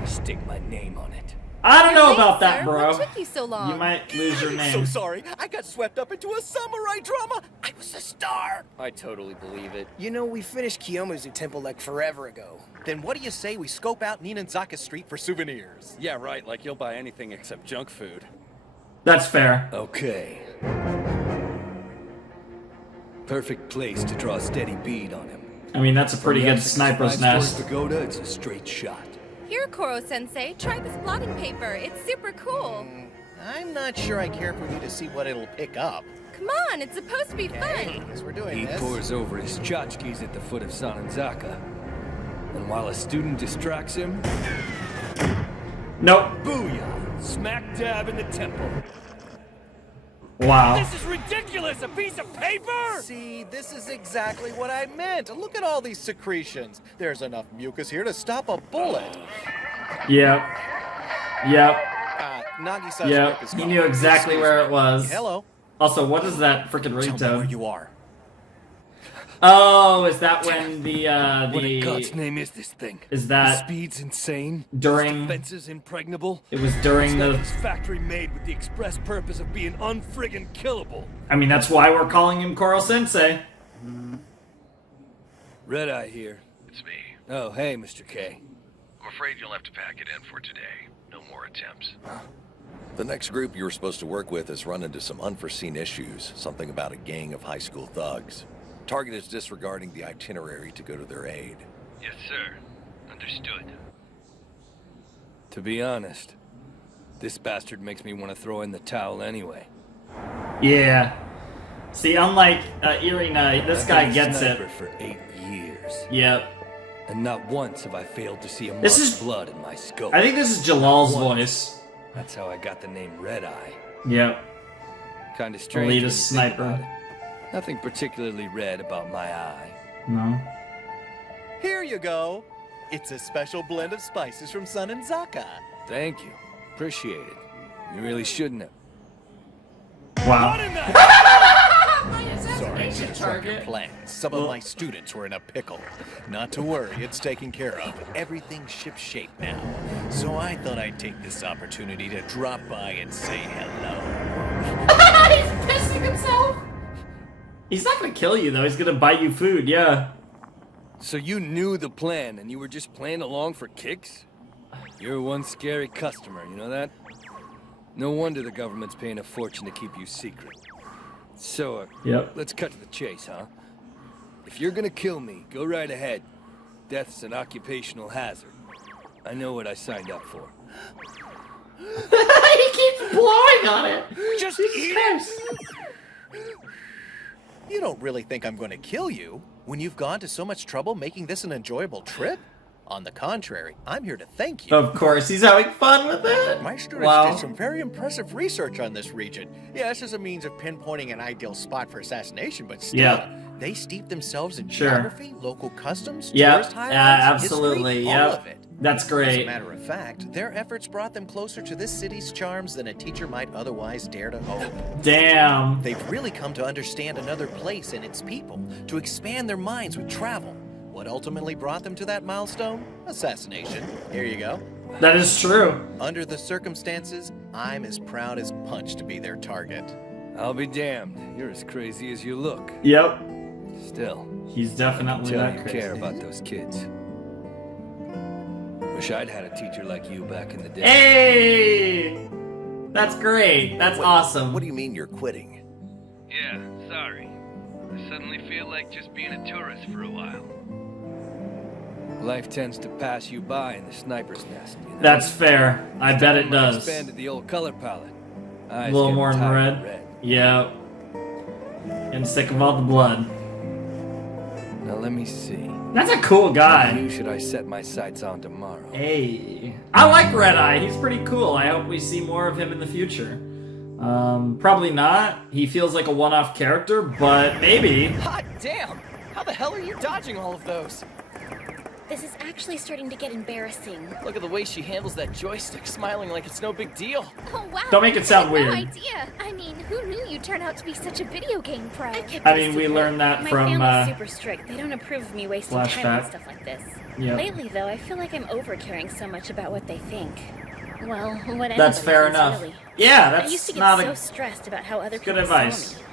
Stick my name on it. I don't know You're about late, that, sir. bro. What took you so long? You might lose your So name. sorry, I got swept up into a samurai drama. I was a star. I totally believe it. You know, we finished Kiyomizu Temple like forever ago. Then what do you say we scope out Ninanzaka Street for souvenirs? Yeah, right, like you'll buy anything except junk food. That's fair. Okay. Perfect place to draw a steady bead on him. I mean, that's a pretty good sniper's nest. Pagoda, it's a straight shot. Here, Koro-sensei, try this blotting paper. It's super cool. I'm not sure I care for you to see what it'll pick up. Come on, it's supposed to be fun. As we're doing He this. pours over his tchotchkes at the foot of Sanenzaka. And while a student distracts him, Nope. Booyah! Smack dab in the temple. Wow. This is ridiculous! A piece of paper! See, this is exactly what I meant. Look at all these secretions. There's enough mucus here to stop a bullet. Yep. Yep. Nagisa's Yep. grip is He gone. knew exactly where it was. Hello. Also, what is that freaking Tell me where ringtone? you are. Oh, is that when What in God's name is this thing? Is that the speed's insane? during- Defenses impregnable? It was during the- This factory made with the express purpose of being unfriggin' killable. I mean, that's why we're calling him Koro-sensei. Red Eye here. It's me. Oh, hey, Mr. K. I'm afraid you'll have to pack it in for today. No more attempts. The next group you were supposed to work with has run into some unforeseen issues. Something about a gang of high school thugs. Target is disregarding the itinerary to go to their aid. Yes, sir. Understood. To be honest, this bastard makes me want to throw in the towel anyway. Yeah. See, unlike Irina, this I've guy been a gets it. sniper for 8 years. Yep. And not once have I failed to see a This mark's is- blood in my scope. I think this is Jalal's Not once. voice. That's how I got the name Red Eye. Yep. Kind of strange. when you Elitist think sniper. about it. Nothing particularly red about my eye. No. Here you go. It's a special blend of spices from Sanenzaka. Thank you. Appreciate it. You really shouldn't have. Wow. Sorry to interrupt your plans. Some of my students were in a pickle. Not to worry, it's taken care of. Everything's shipshape now. So I thought I'd take this opportunity to drop by and say hello. He's pissing himself. He's not gonna kill you though. He's gonna buy you food. Yeah. So you knew the plan and you were just playing along for kicks? You're one scary customer, you know that? No wonder the government's paying a fortune to keep you secret. So, Yep. let's cut to the chase, huh? If you're gonna kill me, go right ahead. Death's an occupational hazard. I know what I signed up for. He keeps blowing on it. Just eat it! You don't really think I'm going to kill you when you've gone to so much trouble making this an enjoyable trip? On the contrary, I'm here to thank you. Of course, he's having fun with it. My students Wow. did some very impressive research on this region. Yes, as a means of pinpointing an ideal spot for assassination, but still, Yeah. they steeped themselves in Sure. geography, local customs, Yep. tourist highlights, Absolutely. history, Yep. all of it. That's As a great. matter of fact, their efforts brought them closer to this city's charms than a teacher might otherwise dare to hope. Damn. They've really come to understand another place and its people, to expand their minds with travel. What ultimately brought them to that milestone? Assassination. Here you go. That is true. Under the circumstances, I'm as proud as punch to be their target. I'll be damned. You're as crazy as you look. Yep. Still, He's definitely tell that you crazy. care about those kids. Wish I'd had a teacher like you back in the day. Hey! That's great. That's awesome. What do you mean you're quitting? Yeah, sorry. I suddenly feel like just being a tourist for a while. Life tends to pass you by in the sniper's nest. You know? That's fair. I bet it does. Expanded the old color palette. A little more in red. Yep. And sick of all the blood. Now let me see. That's a cool guy. Who should I set my sights on tomorrow? Hey. I like Red Eye. He's pretty cool. I hope we see more of him in the future. Probably not. He feels like a one-off character, but maybe. Hot damn! How the hell are you dodging all of those? This is actually starting to get embarrassing. Look at the way she handles that joystick, smiling like it's no big deal. Oh, wow. Don't make it sound I had weird. No idea. I mean, who knew you'd turn out to be such a video game pro? I mean, we learned that My from family's super strict. They don't approve of me wasting time Flashback. on stuff like this. Yep. Lately, though, I feel like I'm over caring so much about what they think. Well, what That's anybody fair thinks, enough. Really. Yeah, I used to that's get not so a stressed about how other good people advice. saw me.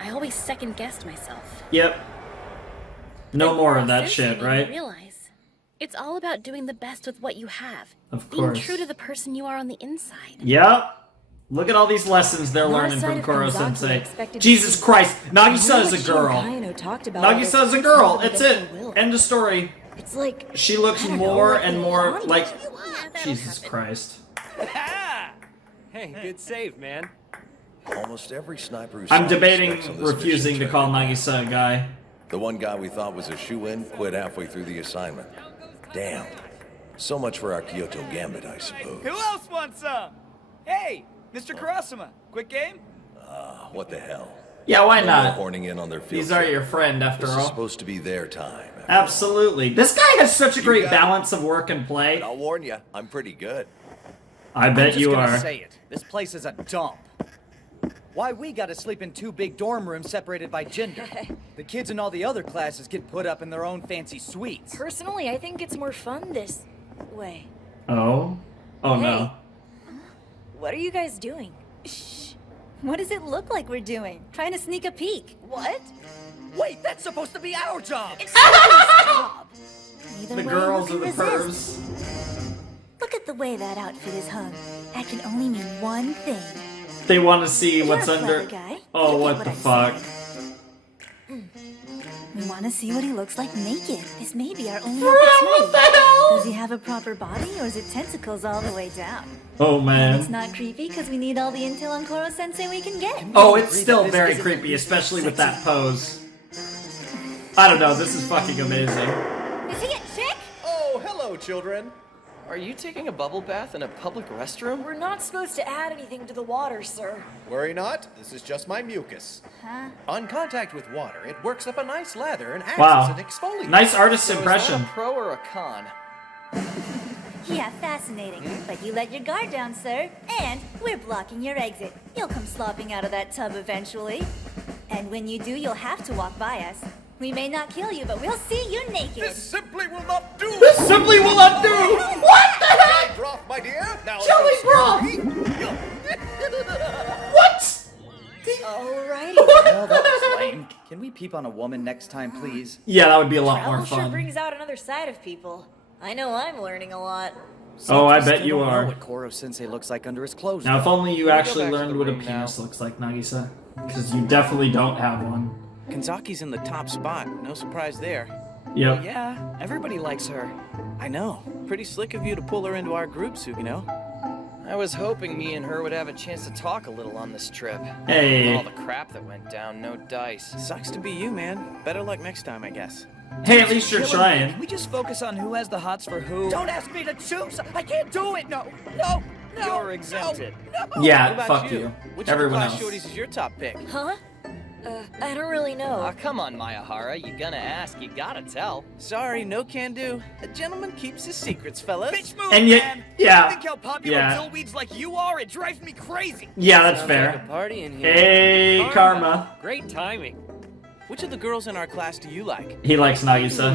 I always second-guessed myself. Yep. No more of that Since shit, then, I right? realize it's all about doing the best with what you have. Of Being course. true to the person you are on the inside. Yep. Look at all these lessons they're learning from Koro Sensei. Jesus Christ, Nagisa is a girl. Nagisa is a girl. It's it. End of story. It's like She looks more and more like. Jesus Christ. Hey, good save, man. Almost every sniper who I'm saw debating specs on this refusing to mission call checked it out. Nagisa a guy. The one guy we thought was a shoe-in quit halfway through the assignment. Damn. So much for our Kyoto gambit, I suppose. Who else wants some? Hey, Mr. Kurosama, quick game? What the hell? Yeah, why No not? more horning in on their field These are trip. your friend, after This all. is supposed to be their time. Absolutely. This guy has such a great got it. balance of work and play. But I'll warn you, I'm pretty good. I bet I'm you just gonna are. say it. This place is a dump. Why we gotta sleep in 2 big dorm rooms separated by gender? The kids in all the other classes get put up in their own fancy suites. Personally, I think it's more fun this way. Oh? Oh no. What are you guys doing? Shh. What does it look like we're doing? Trying to sneak a peek. What? Wait, that's supposed to be our job! It's nobody's job. Either The way, girls who are the can resist? pervs. Look at the way that outfit is hung. That can only mean one thing. They want to see what's You're a under. clever guy. Oh, You get what the I'm fuck? saying. We want to see what he looks like naked. This may be our only For real? opportunity. What the hell? Does he have a proper body, or is it tentacles all the way down? Oh And it's man. not creepy because we need all the intel on Koro Sensei we can get. Oh, it's still very creepy, especially with that pose. I don't know. This is fucking amazing. Is he a chick? Oh, hello, children. Are you taking a bubble bath in a public restroom? We're not supposed to add anything to the water, sir. Worry not, this is just my mucus. Huh? On contact with water, it works up a nice lather and acts Wow. as an exfoliant. Nice artist So impression. Is that a pro or a con? Yeah, fascinating. But you let your guard down, sir. And we're blocking your exit. You'll come slopping out of that tub eventually. And when you do, you'll have to walk by us. We may not kill you, but we'll see you naked. This simply will not do! This simply will not do! What the heck? Broth, my dear! Now Jelly broth! What? Alrighty. Well, that was lame. Can we peep on a woman next time, please? Yeah, that would be a lot more Travel sure fun. brings out another side of people. I know I'm learning a lot. Oh, I Still bet you don't know are. what Koro Sensei looks like under his clothes. Now, if though. only you We'll go actually back to learned the what a room penis now. looks like, Nagisa. Because you definitely don't have one. Kanzaki's in the top spot. No surprise there. Yep. But yeah, everybody likes her. I know. Pretty slick of you to pull her into our group, Sugino. I was hoping me and her would have a chance to talk a little on this trip. Hey. With all the crap that went down, no dice. Sucks to be you, man. Better luck next time, I guess. Hey, at least you're Killing me. trying. Can we just focus on who has the hots for who? Don't ask me to choose! I can't do it! No! You're exempted. Yeah, What about fuck you? you. Which Everyone of the class else. shorties is your top pick? Huh? I don't really know. Aw, come on, Mayahara. You gonna ask, you gotta tell. Sorry, no can do. A gentleman keeps his secrets, fellas. Bitch move, And yet- man! yeah, Think how popular yeah. dillweeds like you are? It drives me crazy! Yeah, that's Sounds like fair. a party in here. Hey, Karma. Great timing. Which of the girls in our class do you like? He likes Nagisa.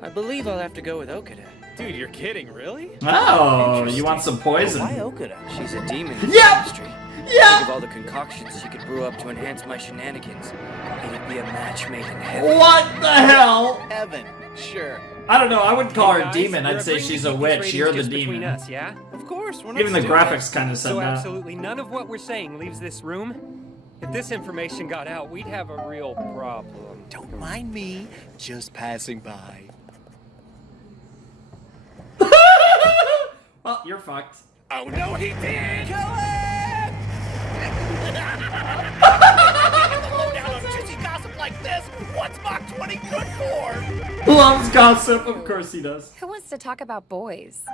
I believe I'll have to go with Okada. Dude, you're kidding, really? Oh, you want some poison? Why Okuda? She's a demon in Yep. chemistry. Yeah. Think of all the concoctions she could brew up to enhance my shenanigans. It'd be a match made in heaven. What the hell? Heaven, sure. I don't know. I wouldn't call her a Guys, demon. we're I'd say agreeing she's to a keep witch. these You're the ratings just between demon. us, yeah? Of course, we're not Even the stupid. graphics kind of said So that. absolutely none of what we're saying leaves this room? If this information got out, we'd have a real problem. Don't mind me, just passing by. Well, you're fucked. Oh no, he did! Kill it! Lowdown on juicy gossip like this, what's Mach 20 good for? Loves gossip. Of course he does. Who wants to talk about boys?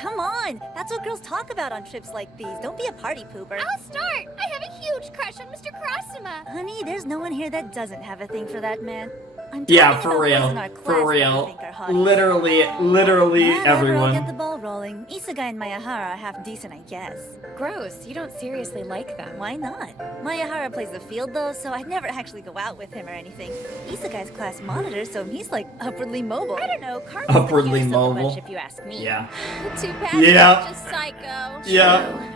Come on, that's what girls talk about on trips like these. Don't be a party pooper. I'll start. I have a huge crush on Mr. Kurosama. Honey, there's no one here that doesn't have a thing for that man. I'm Yeah, talking for about boys real. in our class For that I real. think are hotties. Literally Whatever, I'll get everyone. the ball rolling. Isuga and Mayahara are half decent, I guess. Gross. You don't seriously like them. Why not? Mayahara plays the field though, so I'd never actually go out with him or anything. Isugai's class monitor, so he's like upwardly mobile. I don't know, Carmen's Upwardly the cutest of the bunch, mobile. if you ask me. Yeah. Too bad Yeah. he's just psycho. Yeah.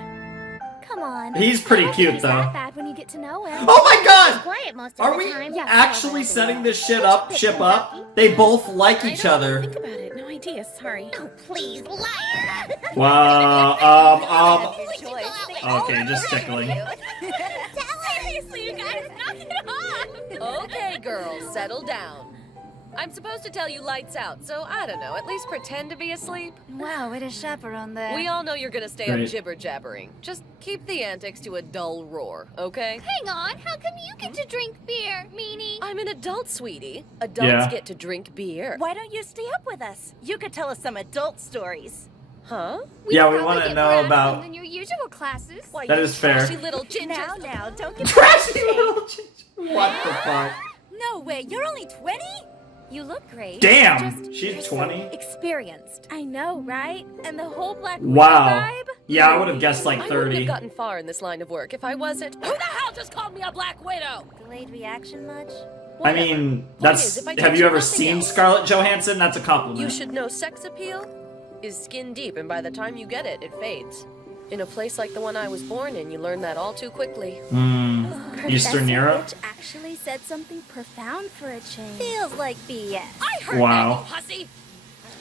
Come on. He's pretty I don't cute, think he's that though. bad when you get to know him. Oh my God! He's quiet most of Are the we time. actually setting this ship up? They both like each other. Think about it. No idea. Sorry. Oh, please, liar! Wow. Your choice. Okay, just tickling. Seriously, you guys, knock it off! Okay, girls, settle down. I'm supposed to tell you lights out, so I don't know, at least pretend to be asleep. Wow, way to chaperone there. We all know you're gonna stay Great. up jibber-jabbering. Just keep the antics to a dull roar, okay? Hang on, how come you get to drink beer, meanie? I'm an adult, sweetie. Adults Yeah. get to drink beer. Why don't you stay up with us? You could tell us some adult stories. Huh? Yeah, we probably want to get know more out of about. them than your usual classes. Why, That you is fair. trashy little ginger. Now, don't get Trashy little ginger. What the fuck? No way, you're only 20? You look great. Damn, Just- she's you're so 20. Experienced. I know, right? And the whole Black Widow Wow. vibe? Yeah, I would have guessed like I wouldn't 30. have gotten far in this line of work if I wasn't. Who the hell just called me a Black Widow? Delayed reaction much? I mean, that's. is, if I Have told you you ever nothing seen else- Scarlett Johansson? That's a You compliment. should know sex appeal is skin deep, and by the time you get it, it fades. In a place like the one I was born in, you learn that all too quickly. Eastern Professor Europe. Witch actually said something profound for a change. Feels like BS. I heard Wow. that, you hussy!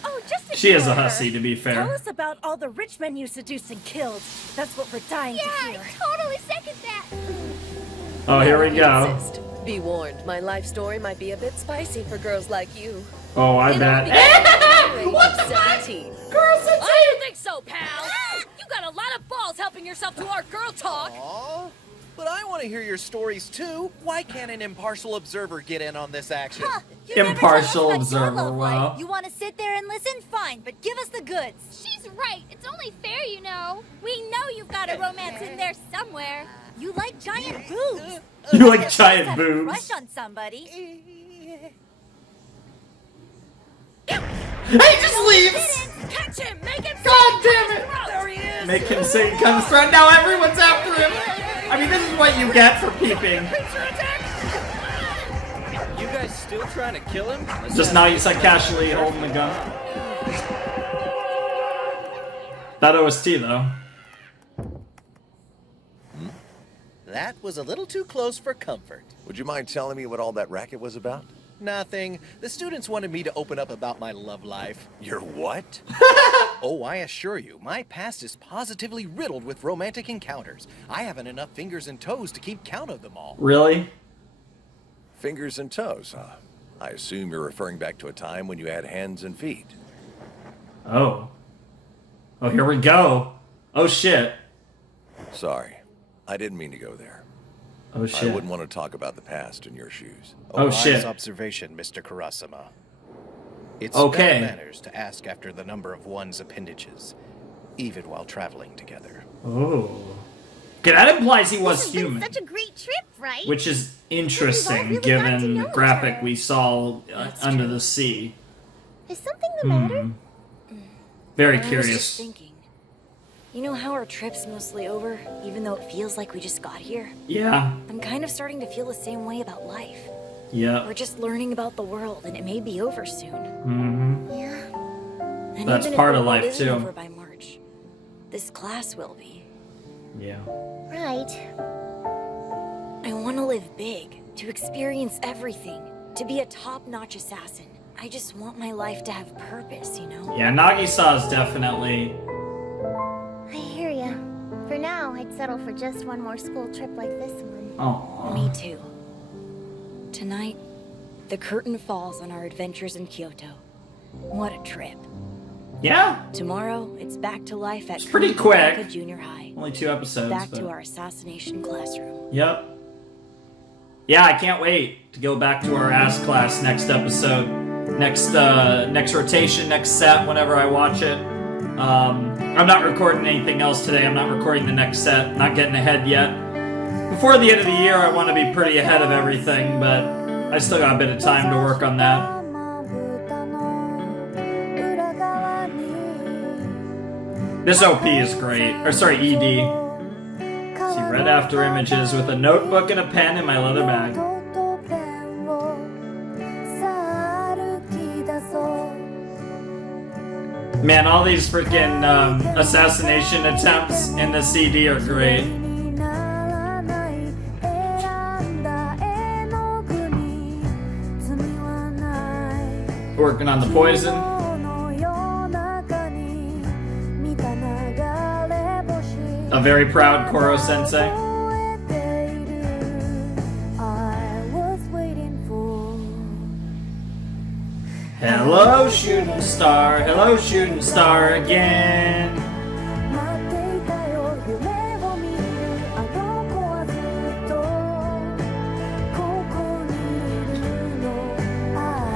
Oh, just She is a ignore her. hussy, to be Tell fair. us about all the rich men you seduced and killed. That's what we're dying Yeah, to I hear. totally second that. Oh, here we You go. insist. Be warned, my life story might be a bit spicy for girls like you. Oh, I It all bet. began at the age What of the fuck? 17. Girls, it's I don't think so, pal. You got a lot of balls helping yourself to our girl talk. Aw, but I want to hear your stories too. Why can't an impartial observer get in on this action? Huh, you never Impartial told us about your observer, love life. wow. You want to sit there and listen? Fine, but give us the goods. She's right. It's only fair, you know. We know you've got a romance in there somewhere. You like giant boobs. You like Must giant have a boobs. Crush on somebody. He just leaves! Catch him! Make him God damn it! There he is! Make him say he comes through. Now everyone's after him! I mean, this is what you get for peeping. You guys still trying to kill him? Just now you said casually holding the gun. That OST, though. That was a little too close for comfort. Would you mind telling me what all that racket was about? Nothing. The students wanted me to open up about my love life. Your what? Oh, I assure you, my past is positively riddled with romantic encounters. I haven't enough fingers and toes to keep count of them all. Really? Fingers and toes, huh? I assume you're referring back to a time when you had hands and feet. Oh. Oh, here we go. Oh, shit. Sorry, I didn't mean to go there. Oh, I shit. wouldn't want to talk about the past in your shoes. Oh, wise shit. observation, Mr. Kurosama. It's Okay. bad manners to ask after the number of one's appendages, even while traveling together. Oh. Okay, that implies he was This has been human. such a great trip, right? Which is We've all interesting, really got to given know the each graphic other. we saw under the sea. Is something the matter? Very I was curious. just thinking. You know how our trip's mostly over, even though it feels like we just got here? Yeah. I'm kind of starting to feel the same way about life. Yeah. We're just learning about the world, and it may be over soon. Mm-hmm. Yeah. And That's even part if of the world life, isn't too. over by March, this class will be. Yeah. Right. I want to live big, to experience everything, to be a top-notch assassin. I just want my life to have purpose, you know? Yeah, Nagisa is definitely... I hear ya. For now, I'd settle for just one more school trip like this one. Aww. Me too. Tonight, the curtain falls on our adventures in Kyoto. What a trip. Yeah. Tomorrow, it's back to life at It's pretty Kyoto quick. Junior High. Only 2 episodes, Back but... to our assassination classroom. Yep. Yeah, I can't wait to go back to our ass class next episode. Next rotation, next set, whenever I watch it. I'm not recording anything else today. I'm not recording the next set. Not getting ahead yet. Before the end of the year, I want to be pretty ahead of everything, but I still got a bit of time to work on that. This OP is great. Or sorry, ED. See, read after images with a notebook and a pen in my leather bag. Man, all these freaking assassination attempts in the CD are great. Working on the poison. A very proud Koro sensei. Hello, shooting star. Hello, shooting star again.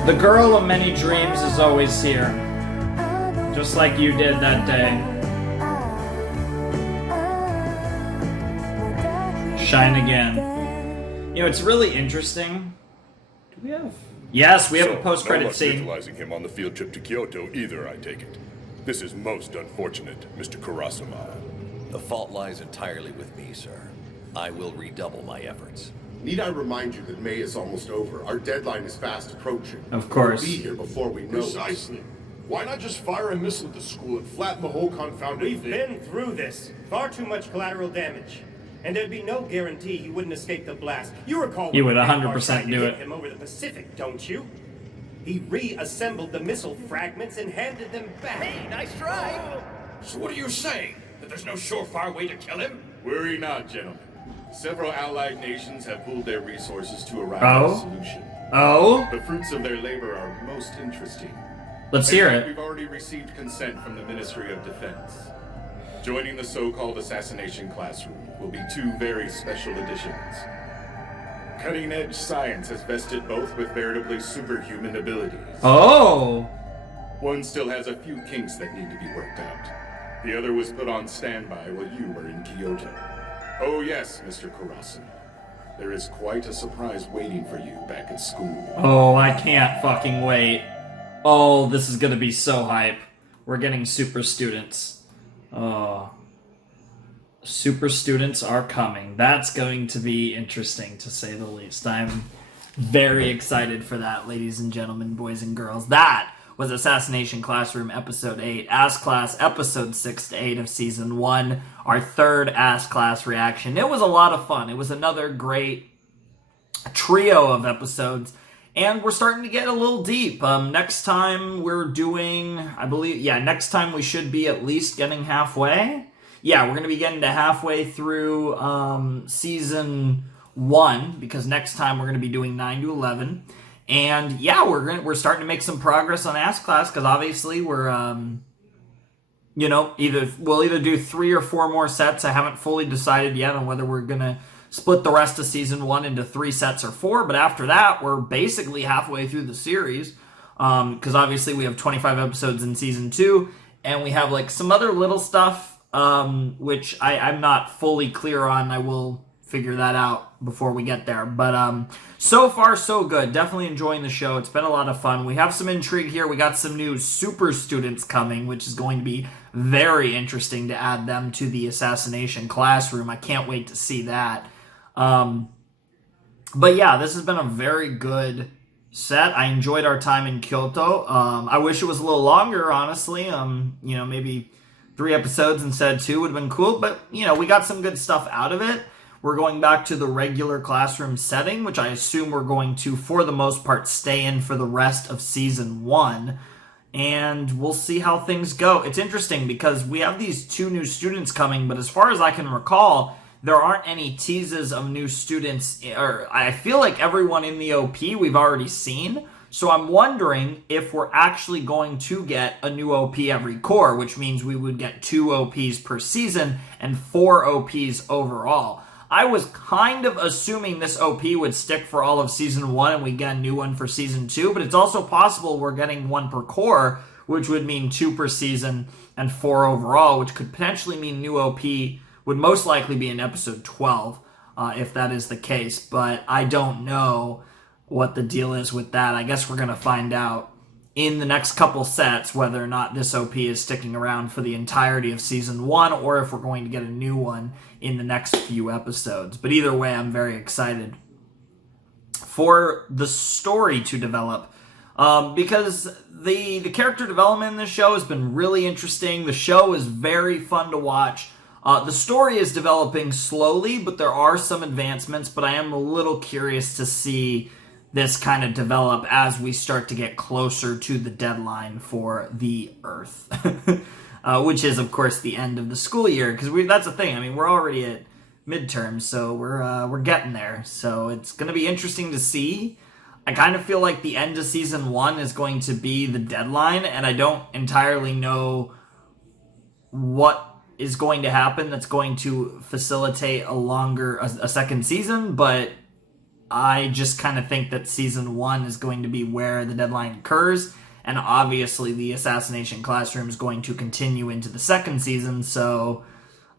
The girl of many dreams is always here. Just like you did that day. Shine again. You know, it's really interesting. Do we have... Yes, we have a post-credit no luck scene. utilizing him on the field trip to Kyoto either, I take it. This is most unfortunate, Mr. Kurasuma. The fault lies entirely with me, sir. I will redouble my efforts. Need I remind you that May is almost over? Our deadline is fast approaching. Of course. We'll be here before we know it. Precisely. Why not just fire a missile at the school and flatten the whole confounded We've thing? been through this. Far too much collateral damage. And there'd be no guarantee he wouldn't escape the blast. You recall You would when 100% tried to do hit it. him over the Pacific, don't you? He reassembled the missile fragments and handed them back. Hey, nice try! So what are you saying? That there's no surefire way to kill him? Worry not, gentlemen. Several allied nations have pooled their resources to arrive at a solution. Oh? The fruits of their labor are most interesting. Let's hear In fact, it. We've already received consent from the Ministry of Defense. Joining the so-called Assassination Classroom will be 2 very special additions. Cutting-edge science has vested both with veritably superhuman abilities. Oh! One still has a few kinks that need to be worked out. The other was put on standby while you were in Kyoto. Oh yes, Mr. Kurasuma. There is quite a surprise waiting for you back at school. Oh, I can't fucking wait. Oh, this is gonna be so hype. We're getting super students. Oh. Super students are coming. That's going to be interesting, to say the least. I'm very excited for that, ladies and gentlemen, boys and girls. That was Assassination Classroom Episode 8, Ass Class Episode 6 to 8 of Season 1, our 3rd Ass Class reaction. It was a lot of fun. It was another great trio of episodes, and we're starting to get a little deep. Next time we're doing, I believe, next time we should be at least getting halfway. Yeah, we're going to be getting to halfway through Season 1, because next time we're going to be doing 9 to 11. And yeah, we're starting to make some progress on Ass Class, because obviously we're, we'll either do 3 or 4 more sets. I haven't fully decided yet on whether we're going to split the rest of Season 1 into 3 sets or 4, but after that, we're basically halfway through the series, because obviously we have 25 episodes in Season 2, and we have like some other little stuff, which I'm not fully clear on. I will figure that out before we get there. But so far, so good. Definitely enjoying the show. It's been a lot of fun. We have some intrigue here. We got some new super students coming, which is going to be very interesting to add them to the Assassination Classroom. I can't wait to see that. But yeah, this has been a very good set. I enjoyed our time in Kyoto. I wish it was a little longer, honestly. Maybe 3 episodes instead of 2 would have been cool, but, we got some good stuff out of it. We're going back to the regular classroom setting, which I assume we're going to, for the most part, stay in for the rest of Season 1. And we'll see how things go. It's interesting because we have these 2 new students coming, but as far as I can recall, there aren't any teases of new students, or I feel like everyone in the OP we've already seen. So I'm wondering if we're actually going to get a new OP every core, which means we would get 2 OPs per season and 4 OPs overall. I was kind of assuming this OP would stick for all of Season 1 and we get a new one for Season 2, but it's also possible we're getting 1 per core, which would mean 2 per season and 4 overall, which could potentially mean new OP would most likely be in episode 12, if that is the case. But I don't know what the deal is with that. I guess we're going to find out in the next couple sets whether or not this OP is sticking around for the entirety of Season 1 or if we're going to get a new one in the next few episodes. But either way, I'm very excited for the story to develop because the character development in this show has been really interesting. The show is very fun to watch. The story is developing slowly, but there are some advancements, but I am a little curious to see this kind of develop as we start to get closer to the deadline for the Earth, which is, of course, the end of the school year, because that's the thing. I mean, we're already at midterms, so we're getting there, so it's going to be interesting to see. I kind of feel like the end of Season 1 is going to be the deadline, and I don't entirely know what is going to happen that's going to facilitate a second season, but I just kind of think that Season 1 is going to be where the deadline occurs, and obviously the Assassination Classroom is going to continue into the second season, so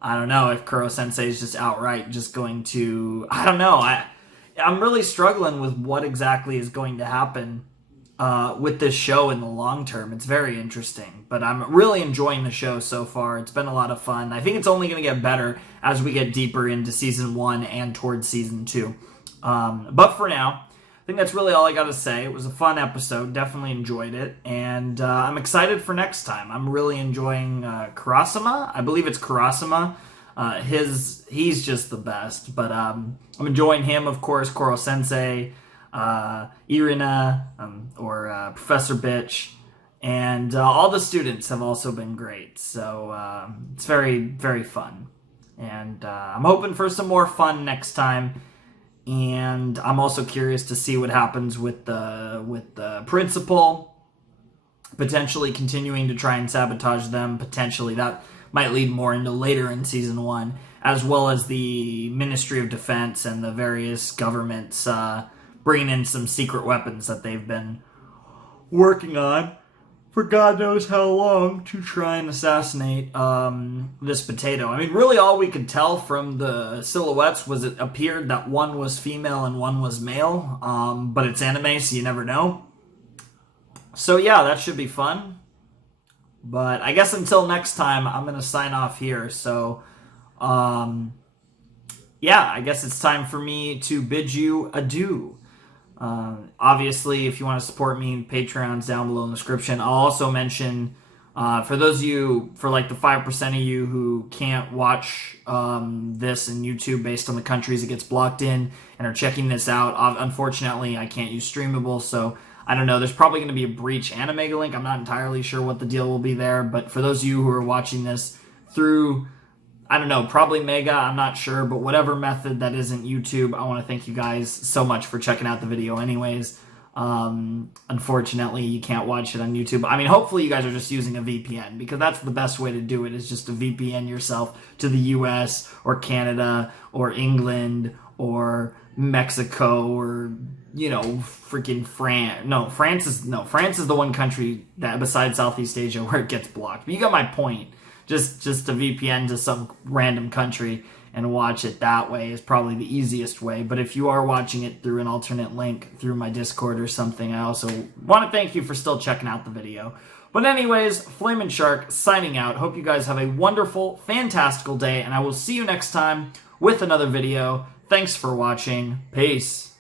I don't know if Kuro-sensei is just outright just going to... I don't know. I'm really struggling with what exactly is going to happen with this show in the long term. It's very interesting, but I'm really enjoying the show so far. It's been a lot of fun. I think it's only going to get better as we get deeper into Season 1 and towards Season 2. But for now, I think that's really all I got to say. It was a fun episode. Definitely enjoyed it. And I'm excited for next time. I'm really enjoying Kurasama. I believe it's Kurasama. He's just the best. But I'm enjoying him, of course, Kuro-sensei, Irina, or Professor Bitch. And all the students have also been great. So it's very, very fun. And I'm hoping for some more fun next time. And I'm also curious to see what happens with the principal, potentially continuing to try and sabotage them. Potentially that might lead more into later in Season 1, as well as the Ministry of Defense and the various governments bringing in some secret weapons that they've been working on for God knows how long to try and assassinate this potato. I mean, really all we could tell from the silhouettes was it appeared that one was female and one was male, but it's anime, so you never know. So yeah, that should be fun. But I guess until next time, I'm going to sign off here. So, yeah, I guess it's time for me to bid you adieu. Obviously, if you want to support me, Patreon's down below in the description. I'll also mention, for those of you, for like the 5% of you who can't watch this in YouTube based on the countries it gets blocked in and are checking this out, unfortunately, I can't use Streamable, so I don't know. There's probably going to be a Breach and a Mega Link. I'm not entirely sure what the deal will be there, but for those of you who are watching this through... I don't know, probably Mega, I'm not sure, but whatever method that isn't YouTube, I want to thank you guys so much for checking out the video anyways. Unfortunately, you can't watch it on YouTube. I mean, hopefully you guys are just using a VPN, because that's the best way to do it, is just to VPN yourself to the US, or Canada, or England, or Mexico, or, you know, freaking France. France is the one country that, besides Southeast Asia, where it gets blocked. But you got my point. Just to VPN to some random country and watch it that way is probably the easiest way. But if you are watching it through an alternate link through my Discord or something, I also want to thank you for still checking out the video. But anyways, Flamin' Shark signing out. Hope you guys have a wonderful, fantastical day, and I will see you next time with another video. Thanks for watching. Peace.